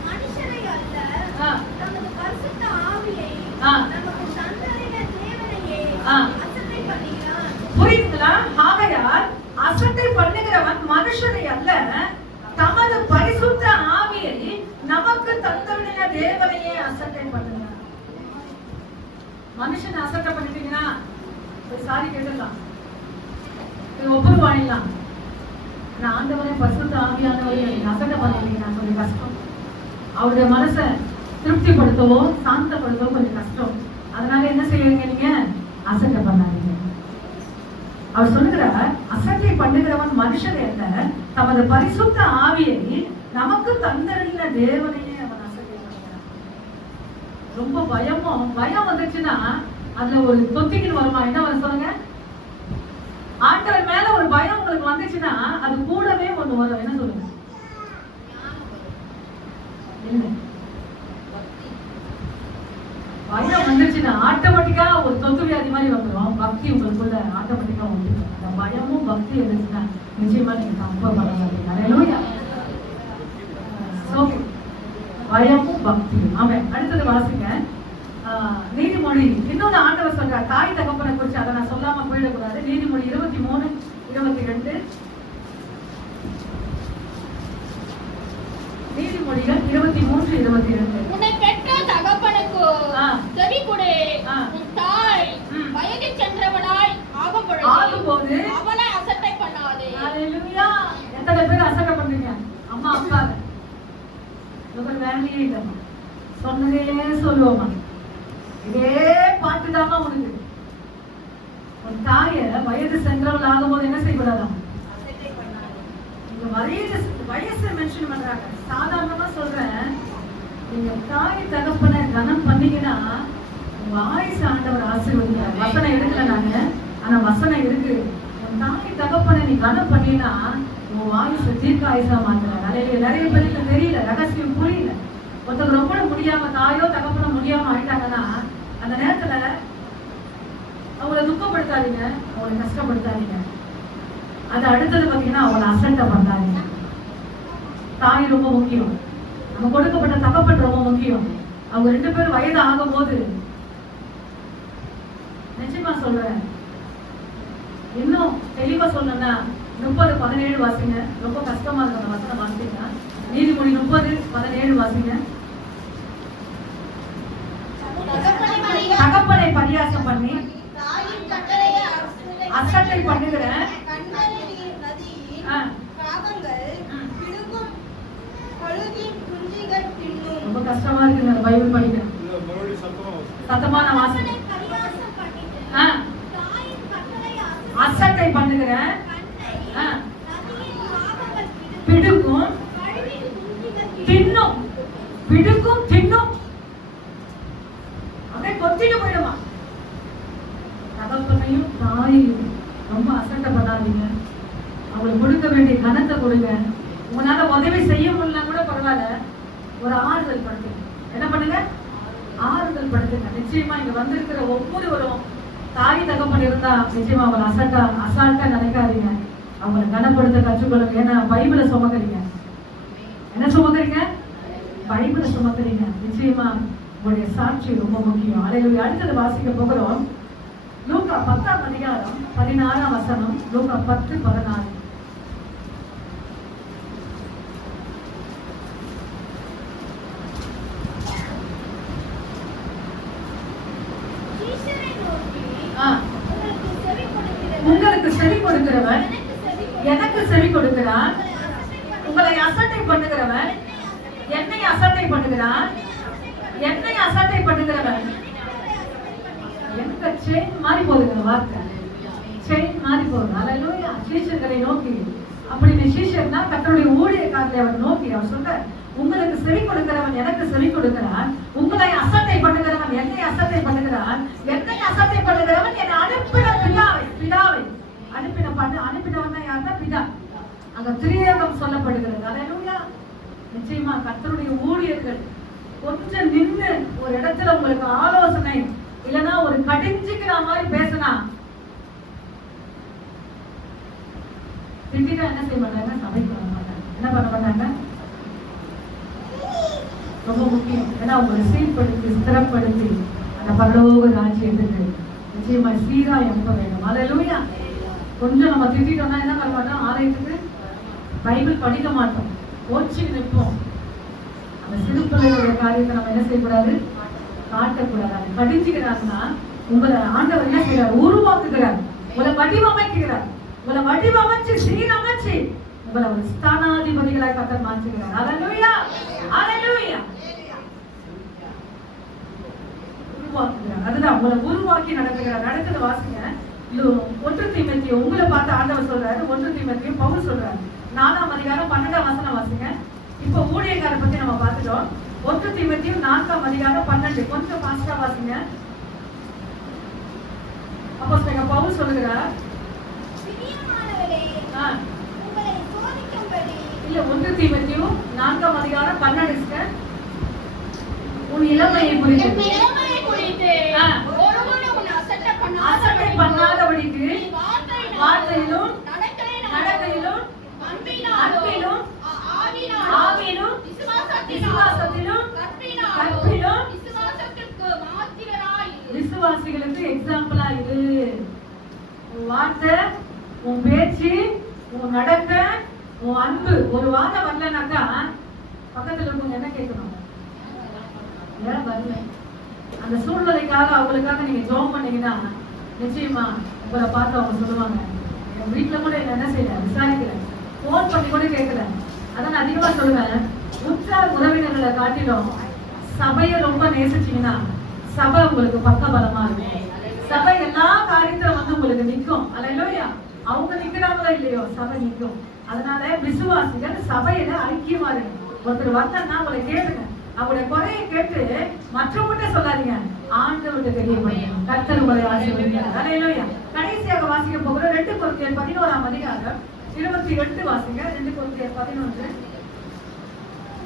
மனுஷரை அல்ல, தமது பரிசுத்த ஆவியை நமக்கு தந்தரின தேவனையே அசட்டை பண்ணுகிறான். புரியுதுங்களா? ஆகையால் அசட்டை பண்ணுகிறவன் மனுஷரை அல்ல, தமது பரிசுத்த ஆவியை நமக்கு தந்தருளின தேவனையே அசட்டை பண்ணுகிறான். மனுஷன் அசட்டை பண்ணிட்டீங்கன்னா சாரி கேட்டுடலாம், ஒப்புரு வாங்கிடலாம். ஆண்டவரை பரிசுத்த ஆவியானவரை அசட்டை பண்ணிட்டீங்கன்னா கொஞ்சம் கஷ்டம். அவருடைய மனசை திருப்திப்படுத்தவோ சாந்தப்படுத்தவோ கொஞ்சம் கஷ்டம். அதனால என்ன செய்வீங்க, நீங்க அசட்டை பண்ணாதீங்க. அவர் சொல்லுகிறார், அசட்டை பண்ணுகிறவன் மனுஷரை அல்ல, தமது பரிசுத்த ஆவியை நமக்கு தந்தருளின தேவனையே அவன் அசட்டை பண்ணுகிறான். ரொம்ப பயம் வந்துச்சுன்னா அதுல ஒரு தொத்திகள் வருமா, என்ன வரும் சொல்லுங்க. ஆண்டவர் மேல ஒரு பயம் உங்களுக்கு வந்துச்சுன்னா அது கூடவே ஒண்ணு வரும், என்ன சொல்லுங்க. பயம் வந்துச்சுன்னா ஆட்டோமேட்டிக்கா ஒரு தொத்து வியாதி மாதிரி வந்துடும். பக்தி உங்களுக்குள்ள ஆட்டோமேட்டிக்கா வந்துடும். அந்த பயமும் பக்தி இருந்துச்சுன்னா நிச்சயமா நீங்க கம்பேர் பண்ண மாட்டீங்க. அல்லேலூயா. பயமும் பக்தியும். ஆமென். அடுத்தது வாசிங்க நீதிமொழி. இன்னொன்னு ஆண்டவர் சொல்றார் தாய் தகப்பனை குறிச்சு, அதை நான் சொல்லாம போயிடக்கூடாது. நீதிமொழி 23:22. நீதிமொழிகள் 23:22. உன்னை பெற்ற தகப்பனுக்கு செவி கொடு, உன் தாய் வயதில் சென்றவளாய் ஆகும்போது அவளை அசட்டை பண்ணாதே. அல்லேலூயா. எத்தனை பேர் அசட்டை பண்றீங்க அம்மா அப்பா? வேலையே இல்லைம்மா, சொன்னதே சொல்லுவோம்மா, இதே பாட்டுதாமா உனக்கு. உன் தாய வயது சென்றவள் ஆகும்போது என்ன செய்யக்கூடாதாம், வயசு மென்ஷன் பண்றாங்க. சாதாரணமா சொல்றேன், நீங்க தாய் தகப்பனை கனம் பண்ணீங்கன்னா உங்க ஆயுசு ஆண்டவர் ஆசீர்வதிக்கிறார். வசனம் எடுக்கல நாங்க, ஆனா வசனம் இருக்கு. உன் தாய் தகப்பனை நீ கனம் பண்ணினா உன் ஆயுசு தீர்க்க ஆயுசா மாத்துறாரு. அலையில நிறைய பேருக்கு தெரியல, ரகசியம் புரியல. ஒருத்தர் ரொம்ப முடியாம, தாயோ தகப்பனோ முடியாம ஆயிட்டாங்கன்னா அந்த நேரத்துல அவங்களை துக்கப்படுத்தாதீங்க, அவங்களை கஷ்டப்படுத்தாதீங்க. அது அடுத்தது பாத்தீங்கன்னா அவங்களை அசட்டை பண்ணாதீங்க. தாய் ரொம்ப முக்கியம், நம்ம கொடுக்கப்பட்ட தகப்பன் ரொம்ப முக்கியம். அவங்க 2 பேரும் வயது ஆகும் போது நிச்சயமா சொல்றேன், இன்னும் தெளிவா சொல்லணும்னா 30:17 வாசிங்க. ரொம்ப கஷ்டமா இருக்கு அந்த வசனம் வாசிங்க. நீதிமொழி 30:17 வாசிங்க. தகப்பனை பரியாசம் பண்ணி அசட்டை பண்ணுகிற ரொம்ப கஷ்டமா இருக்கு அந்த பைபிள் படிக்க. சத்தமான வாசனை. அசட்டை பண்ணுகிற பிடுக்கும் தின்னும், பிடுக்கும் தின்னும், அப்படியே கொத்திட்டு போயிடுமா. தகப்பனையும் தாயையும் ரொம்ப அசட்டை பண்ணாதீங்க. அவங்களுக்கு கொடுக்க வேண்டிய கனத்தை கொடுங்க. உங்களால உதவி செய்ய முடியல கூட பரவாயில்ல, ஒரு ஆறுதல் படுத்துங்க. என்ன பண்ணுங்க? ஆறுதல் படுத்துங்க. நிச்சயமா இங்க வந்திருக்கிற ஒவ்வொருவரும் தாய் தகப்பன் இருந்தா நிச்சயமா அவங்களை அசால்ட்டா நினைக்காதீங்க. அவங்களை கனப்படுத்த கற்றுக்கொள்ளுங்க. ஏன்னா பைபிளை சுமக்கிறீங்க. என்ன சுமக்கிறீங்க? பைபிளை சுமக்கிறீங்க. நிச்சயமா உங்களுடைய சாட்சி ரொம்ப முக்கியம். அல்லேலூயா. அடுத்தது வாசிக்க போகிறோம். லூக்கா 10ஆம் அதிகாரம் 16ஆம் வசனம். லூக்கா 10:14. உங்களுக்கு செவி கொடுக்கிறவன் எனக்கு செவி கொடுக்கிறான். உங்களை அசட்டை பண்ணுகிறவன் என்னை அசட்டை பண்ணுகிறான். என்னை அசட்டை பண்ணுகிறவன் எனக்கு செயின் மாறி போகுது. வார்த்தை செயின் மாறி போகுது. அல்லேலூயா. சீஷர்களை நோக்கி, அப்படி சீஷர்னா கர்த்தருடைய ஊழியக்காரரை அவர் நோக்கி அவர் சொல்ற, உங்களுக்கு செவி கொடுக்கிறவன் எனக்கு செவி கொடுக்கிறான். உங்களை அசட்டை பண்ணுகிறவன் என்னை அசட்டை பண்ணுகிறான். என்னை அசட்டை பண்ணுகிறவன் என்னை அனுப்பின பிதாவை அனுப்பினவன் தான் யாருன்னா பிதா. அங்க திரியேகம் சொல்லப்படுகிறது. அல்லேலூயா. நிச்சயமா கர்த்தருடைய ஊழியர்கள் கொஞ்சம் நின்று ஒரு இடத்துல உங்களுக்கு ஆலோசனை இல்லைன்னா ஒரு கடிஞ்சிக்கிற மாதிரி பேசினா திட்டிட்டா என்ன செய்ய மாட்டாங்க? சபைக்கு வர மாட்டாங்க. என்ன பண்ண மாட்டாங்க? ரொம்ப முக்கியம். ஏன்னா உங்களை சீர்படுத்தி ஸ்திரப்படுத்தி அந்த பரலோக ராஜ்யத்துக்கு நிச்சயமா சீரா எப்ப வேணும். அல்லேலூயா. கொஞ்சம் நம்ம திட்டோம்னா என்ன பண்ண மாட்டோம்? ஆலயத்துக்கு பைபிள் படிக்க மாட்டோம், கோச்சிங் நிற்போம். அந்த சிறு பிள்ளைகளுடைய காரியத்தை நம்ம என்ன செய்யக்கூடாது? காட்டக்கூடாது. அது கடிஞ்சுக்கிறாங்கன்னா உங்களை ஆண்டவர் என்ன செய்யறார்? உருவாக்குகிறார், உங்களை வடிவமைக்கிறார். உங்களை வடிவமைச்சு சீரமைச்சு உங்களை ஒரு ஸ்தானாதிபதிகளாய் கர்த்தர் மாற்றுகிறார். அல்லேலூயா. அல்லேலூயா. உருவாக்குகிறார். அதுதான் உங்களை உருவாக்கி நடத்துகிறார். நடக்குது. வாசிங்க. 1 தீமோத்தேயு உங்களை பார்த்து ஆண்டவர் சொல்றாரு. 1 தீமோத்தேயு பவுல் சொல்றாரு. 4ஆம் அதிகாரம் 12ஆம் வசனம் வாசிங்க. இப்போ ஊழியக்காரரை பத்தி நம்ம பார்த்துட்டோம். 1 தீமோத்தேயு 4ஆம் அதிகாரம் 12. கொஞ்சம் ஃபாஸ்டா வாசிங்க. அப்போஸ்தலன் பவுல் சொல்கிறார், இல்ல 1 தீமோத்தேயு 4ஆம் அதிகாரம் 12 உன் இளமையை குறித்து அசட்டை பண்ணாதபடிக்கு வார்த்தையிலும் நடக்கையிலும் அன்பிலும் ஆவியிலும் விசுவாசத்திலும் கற்பிலும் விசுவாசிகளுக்கு எக்ஸாம்பிளா இரு. உன் வார்த்தை, உன் பேச்சு, உன் நடக்க, உன் அன்பு ஒரு வாரம் வரலனாக்கா பக்கத்துல இருக்கவங்க என்ன கேட்கணும்? ஏன் வரல? அந்த சூழ்நிலைக்காக அவங்களுக்காக நீங்க ஜெபம் பண்ணீங்கன்னா நிச்சயமா உங்களை பார்த்து அவங்க சொல்லுவாங்க, என் வீட்டுல கூட என்ன செய்யல, விசாரிக்கிறேன், போன் பண்ணி கூட கேட்கல. அதான் நான் அதிகமா சொல்லுவேன், உற்றார் உறவினர்களை காட்டிலும் சபையை ரொம்ப நேசிச்சீங்கன்னா சபை உங்களுக்கு பக்க பலமா இருக்கும். சபை எல்லா காரியத்திலும் வந்து உங்களுக்கு நிற்கும். அல்லேலூயா. அவங்க நிக்கிறாங்களோ இல்லையோ சபை நிற்கும். அதனால விசுவாசிகள் சபையில ஐக்கியமா இருக்கு. ஒருத்தர் வந்தா உங்களை கேளுங்க, அவருடைய குறையை கேட்டு மற்றவங்கிட்ட சொல்லாதீங்க, ஆண்டவர்கிட்ட தெரியப்படுத்துங்க. கர்த்தர் உங்களை ஆசீர்வதிப்பார். ஹல்லேலூயா. கடைசியாக வாசிக்க போகிற 2 கொரிந்தியர் 11ஆம் அதிகாரம் 22 வாசிங்க. 2 கொரிந்தியர் 11.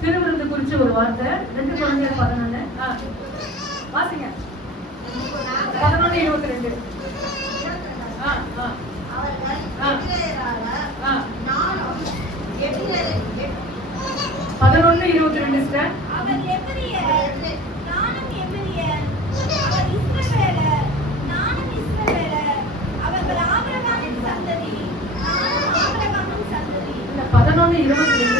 திருவிருந்து குறிச்ச ஒரு வார்த்தை. 2 கொரிந்தியர் 11 வாசிங்க. 11:22. நானும் 11:22 சிஸ்டர். அவர் எபிரியர், நானும் எபிரியர். அவர் இஸ்ரவேலர், நானும் இஸ்ரவேலர். அவர்கள் ஆபிரகாமின் சந்ததி, நானும் ஆபிரகாமின் சந்ததி. இந்த 11:22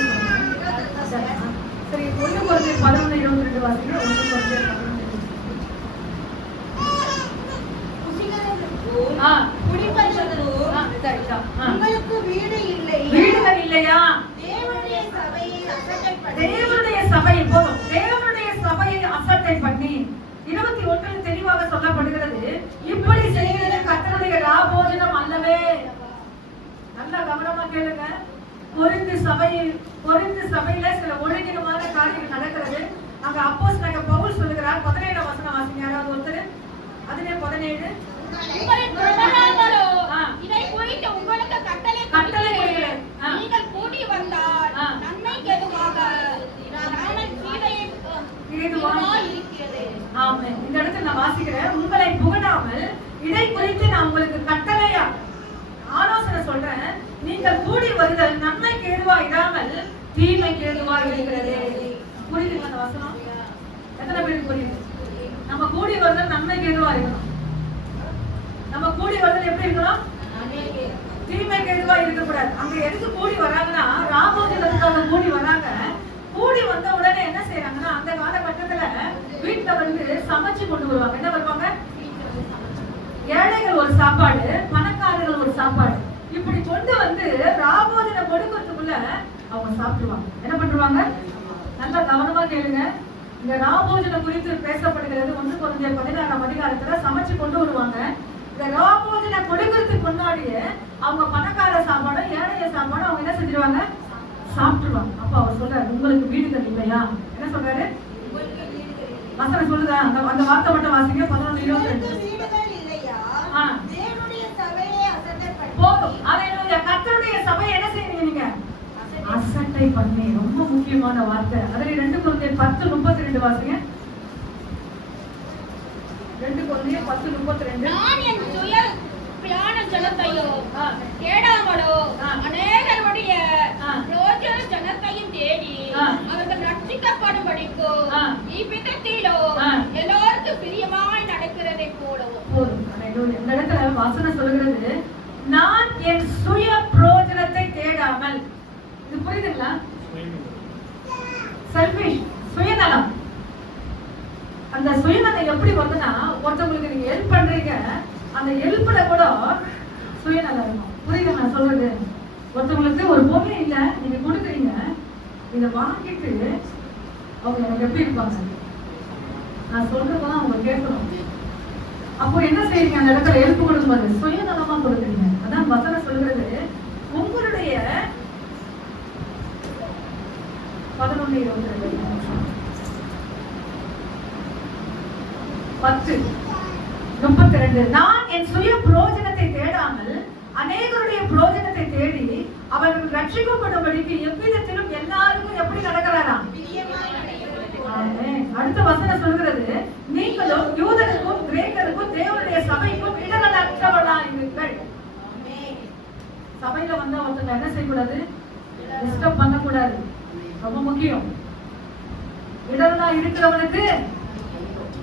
சரி. 1 கொரிந்தியர் 11:22 வாசிங்க. 1 கொரிந்தியர் 11:22. உங்களுக்கு வீடு இல்லை, வீடுகள் இல்லையா? தேவனுடைய சபையை அசட்டை பண்ணி, தேவனுடைய சபை போதும். தேவனுடைய சபையை அசட்டை பண்ணி 21 தெளிவாக சொல்லப்படுகிறது, இப்படி செய்கிறது கர்த்தருடைய ராபோஜனம் அல்லவே. நல்லா கவனமா கேளுங்க. கொரிந்து சபையில சில ஒழுங்கினமான காரியங்கள் நடக்கிறது. அங்க அப்போஸ்தலனாகிய பவுல் சொல்லுகிறார். 17ஆம் வசனம் வாசிங்க யாராவது ஒருத்தர். அதிலே 17 உங்களை தொடராமலோ இதை குறித்து உங்களுக்கு கட்டளை கட்டளையிடுகிறேன். நீங்கள் கூடி வந்தால் நன்மைக்கு எதுவாக இருக்கிறது. ஆமென். இந்த இடத்துல நான் வாசிக்கிறேன். உங்களை புகழாமல் இதை குறித்து நான் உங்களுக்கு கட்டளையா ஆலோசனை சொல்றேன். நீங்கள் கூடி வருதல் நன்மைக்கு ஏதுவா இராமல் தீமைக்கு ஏதுவா இருக்கிறது. புரியுதுங்களா அந்த வசனம்? எத்தனை பேருக்கு புரியுது? நம்ம கூடி வருதல் நன்மைக்கு ஏதுவா இருக்கணும். நம்ம கூடி வருதல் எப்படி இருக்கணும்? தீமைக்கு எதுவா இருக்கக்கூடாது. அங்க எதுக்கு கூடி வராங்கன்னா, ராபோஜனத்துக்காக கூடி வராங்க. கூடி வந்த உடனே என்ன செய்யறாங்கன்னா, அந்த காலகட்டத்துல வீட்டுல வந்து சமைச்சு கொண்டு வருவாங்க. என்ன வருவாங்க? ஏழைகள் ஒரு சாப்பாடு, பணக்காரர்கள் ஒரு சாப்பாடு, இப்படி கொண்டு வந்து ராபோஜனம் கொடுக்கறதுக்குள்ள அவங்க சாப்பிடுவாங்க. என்ன பண்ணுவாங்க? நல்லா கவனமா கேளுங்க. இந்த ராபோஜனம் குறித்து பேசப்படுகிறது 1 கொரிந்தியர் 16ஆம் அதிகாரத்துல. சமைச்சு கொண்டு வருவாங்க. இந்த ராபோஜனம் கொடுக்கறதுக்கு முன்னாடியே அவங்க பணக்கார சாப்பாடும் ஏழைய சாப்பாடும் அவங்க என்ன செஞ்சிருவாங்க? சாப்பிட்டுருவாங்க. அப்ப அவர் சொல்றாரு, உங்களுக்கு வீடுகள் இல்லையா? என்ன சொல்றாரு? வசனம் சொல்லுதா? அந்த வார்த்தை மட்டும் வாசிங்க. 11:22. வீடுகள் இல்லையா? தேவனுடைய சபையை அசட்டை பண்ணி, போதும். ஹல்லேலூயா. கர்த்தருடைய சபையை என்ன செய்றீங்க நீங்க? அசட்டை பண்ணி. ரொம்ப முக்கியமான வார்த்தை. அதிலே 2 கொரிந்தியர் 10:32 வாசிங்க. 2 கொரிந்தியர் 10:32. நான் என் சுய பிராண ஜனத்தையோ தேடாமலோ அநேகருடைய ரோஜன ஜனத்தையும் தேடி அவர்கள் ரட்சிக்கப்படும்படிக்கோ இவ்விதத்திலோ எல்லோருக்கும் பிரியமாய் நடக்கிறதை போலவும். இந்த இடத்துல வசனம் சொல்கிறது, நான் என் சுய பிரயோஜனத்தை தேடாமல். இது புரியுதுங்களா? செல்ஃபிஷ், சுயநலம். அந்த சுயநலம் எப்படி வருதுன்னா, ஒருத்தவங்களுக்கு நீங்க ஹெல்ப் பண்றீங்க, அந்த ஹெல்ப்ல கூட சுயநலம் இருக்கும். புரியுது நான் சொல்றது? ஒருத்தவங்களுக்கு ஒரு பொருள் இல்ல, நீங்க கொடுக்குறீங்க, இதை வாங்கிட்டு அவங்க எனக்கு எப்படி இருப்பாங்க? நான் சொல்றதெல்லாம் அவங்க கேட்கணும். அப்போ என்ன செய்றீங்க? அந்த இடத்துல ஹெல்ப் கொடுக்கும்போது சுயநலமா கொடுக்குறீங்க. அதான் வசனம் சொல்றது, உங்களுடைய 11:22 10:32. நான் என் சுய பிரயோஜனத்தை தேடாமல் அநேகருடைய பிரயோஜனத்தை தேடி அவர்கள் ரட்சிக்கப்படும்படிக்கு எவ்விதத்திலும் எல்லாருக்கும் எப்படி நடக்கிறாராம்? அடுத்த வசனம் சொல்கிறது, நீங்களும் யூதருக்கும் கிரேக்கருக்கும் தேவனுடைய சபைக்கும் இடரலற்றவர்களாயிருங்கள். சபையில வந்து ஒருத்தங்க என்ன செய்யக்கூடாது? டிஸ்டர்ப் பண்ணக்கூடாது. ரொம்ப முக்கியம். இடரலா இருக்கிறவனுக்கு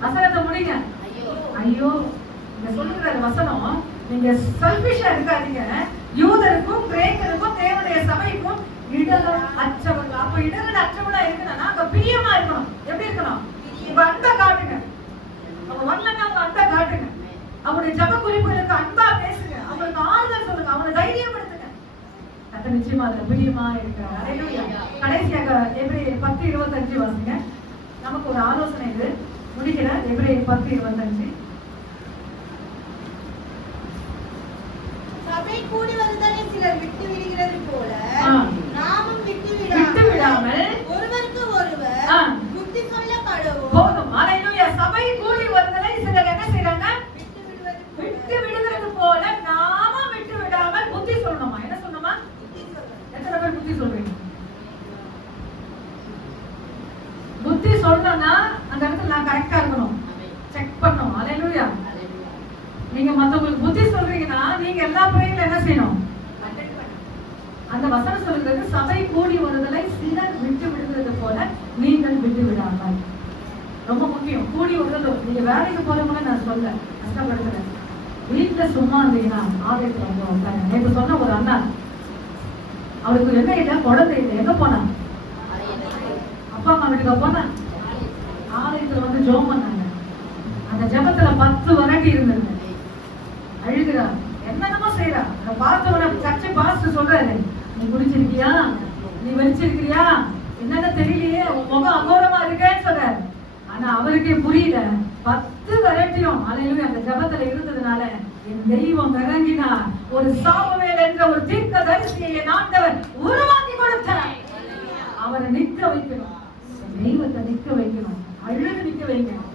வசனத்தை முடிங்க. ஐயோ, இங்க சொல்லுகிற வசனம், நீங்க செல்ஃபிஷா இருக்காதீங்க. யூதருக்கும் கிரேக்கருக்கும் தேவனுடைய சபைக்கும் இடரல் அற்றவர்கள். அப்ப இடரல் அற்றவனா இருக்கணும்னா அங்க பிரியமா இருக்கணும். எப்படி இருக்கணும்? உங்க அன்பை காட்டுங்க. அவங்க வரலன்னா உங்க அன்பை காட்டுங்க. அவங்களுடைய ஜப குறிப்புகளுக்கு அன்பா பேசுங்க. அவங்களுக்கு ஆறுதல் சொல்லுங்க. அவங்களை தைரியப்படுத்துங்க. கர்த்தர் நிச்சயமா அதுல பிரியமா இருக்கிறார். ஹல்லேலூயா. கடைசியாக எபிரேயர் 10:25 வாசிங்க. நமக்கு ஒரு ஆலோசனை இது. முடிக்கிற எபிரேயர் 10:25. சபை கூடி வந்ததை சிலர் விட்டு விடுகிறது போல நாமும் விட்டு விடாமல் ஒருவருக்கு ஒருவர் புத்தி சபை கூடி வருதலை சிலர் என்ன செய்றாங்க? விட்டு விடுகிறது போல நாம விட்டு விடாமல் புத்தி சொல்லணுமா? என்ன சொல்லணுமா? எத்தனை பேர் புத்தி சொல்றீங்க? புத்தி சொல்லணும்னா அந்த இடத்துல நான் கரெக்டா இருக்கணும், செக் பண்ணணும். அல்லேலூயா. நீங்க மத்தவங்களுக்கு புத்தி சொல்றீங்கன்னா நீங்க எல்லா பிரேயர்ல என்ன செய்யணும்? அந்த வசனம் சொல்கிறது சபை கூடி வருதலை சிலர் விட்டு விடுகிறது போல நீங்கள் விட்டு விடாமல். ரொம்ப முக்கியம். கூடி வருதல். நீங்க வேலைக்கு போறவங்க நான் சொல்ல கஷ்டப்படுத்துறேன். வீட்டுல சும்மா இருந்தீங்கன்னா ஆலயத்துல வந்து உட்காருங்க. நேற்று சொன்ன ஒரு அண்ணா, அவருக்கு என்ன இல்லை, குழந்தை இல்லை, எங்க போனா? அப்பா அம்மா வீட்டுக்கு போனா ஆலயத்துல வந்து ஜெபம் பண்ணாங்க. அந்த ஜெபத்துல 10 வரட்டி இருந்தது. அழுகிறா, என்னென்னமோ செய்யறா. அதை பார்த்தவன சர்ச்சை பாஸ்டர் சொல்றாரு, நீ குடிச்சிருக்கியா, நீ வெளிச்சிருக்கியா, என்னன்னு தெரியலையே, உன் முகம் அகோரமா இருக்கேன்னு சொல்றாரு. ஆனா அவருக்கே புரியல. 10 வரட்டியும் அல்லேலூயா அந்த ஜெபத்துல இருந்ததுனால என் தெய்வம் இறங்கினார். ஒரு சாமுவேல் என்ற ஒரு தீர்க்கதரிசியை என் ஆண்டவர் உருவாக்கி கொடுத்தார். அவரை நிக்க வைக்கணும், தெய்வத்தை நிக்க வைக்கணும், அழுது நிக்க வைக்கணும்.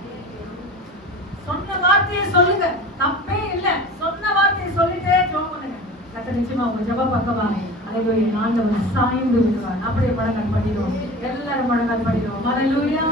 சொன்ன வார்த்தையை சொல்லுங்க, தப்பே இல்ல. சொன்ன வார்த்தையை சொல்லிட்டே ஜெபம் பண்ணுங்க. கர்த்தர் நிச்சயமா உங்க ஜெப பக்கமா அல்லேலூயா ஆண்டவர் சாய்ந்து விடுவார். அப்படியே முழங்கால் படிடுவோம், எல்லாரும் முழங்கால் படிடுவோம். அல்லேலூயா.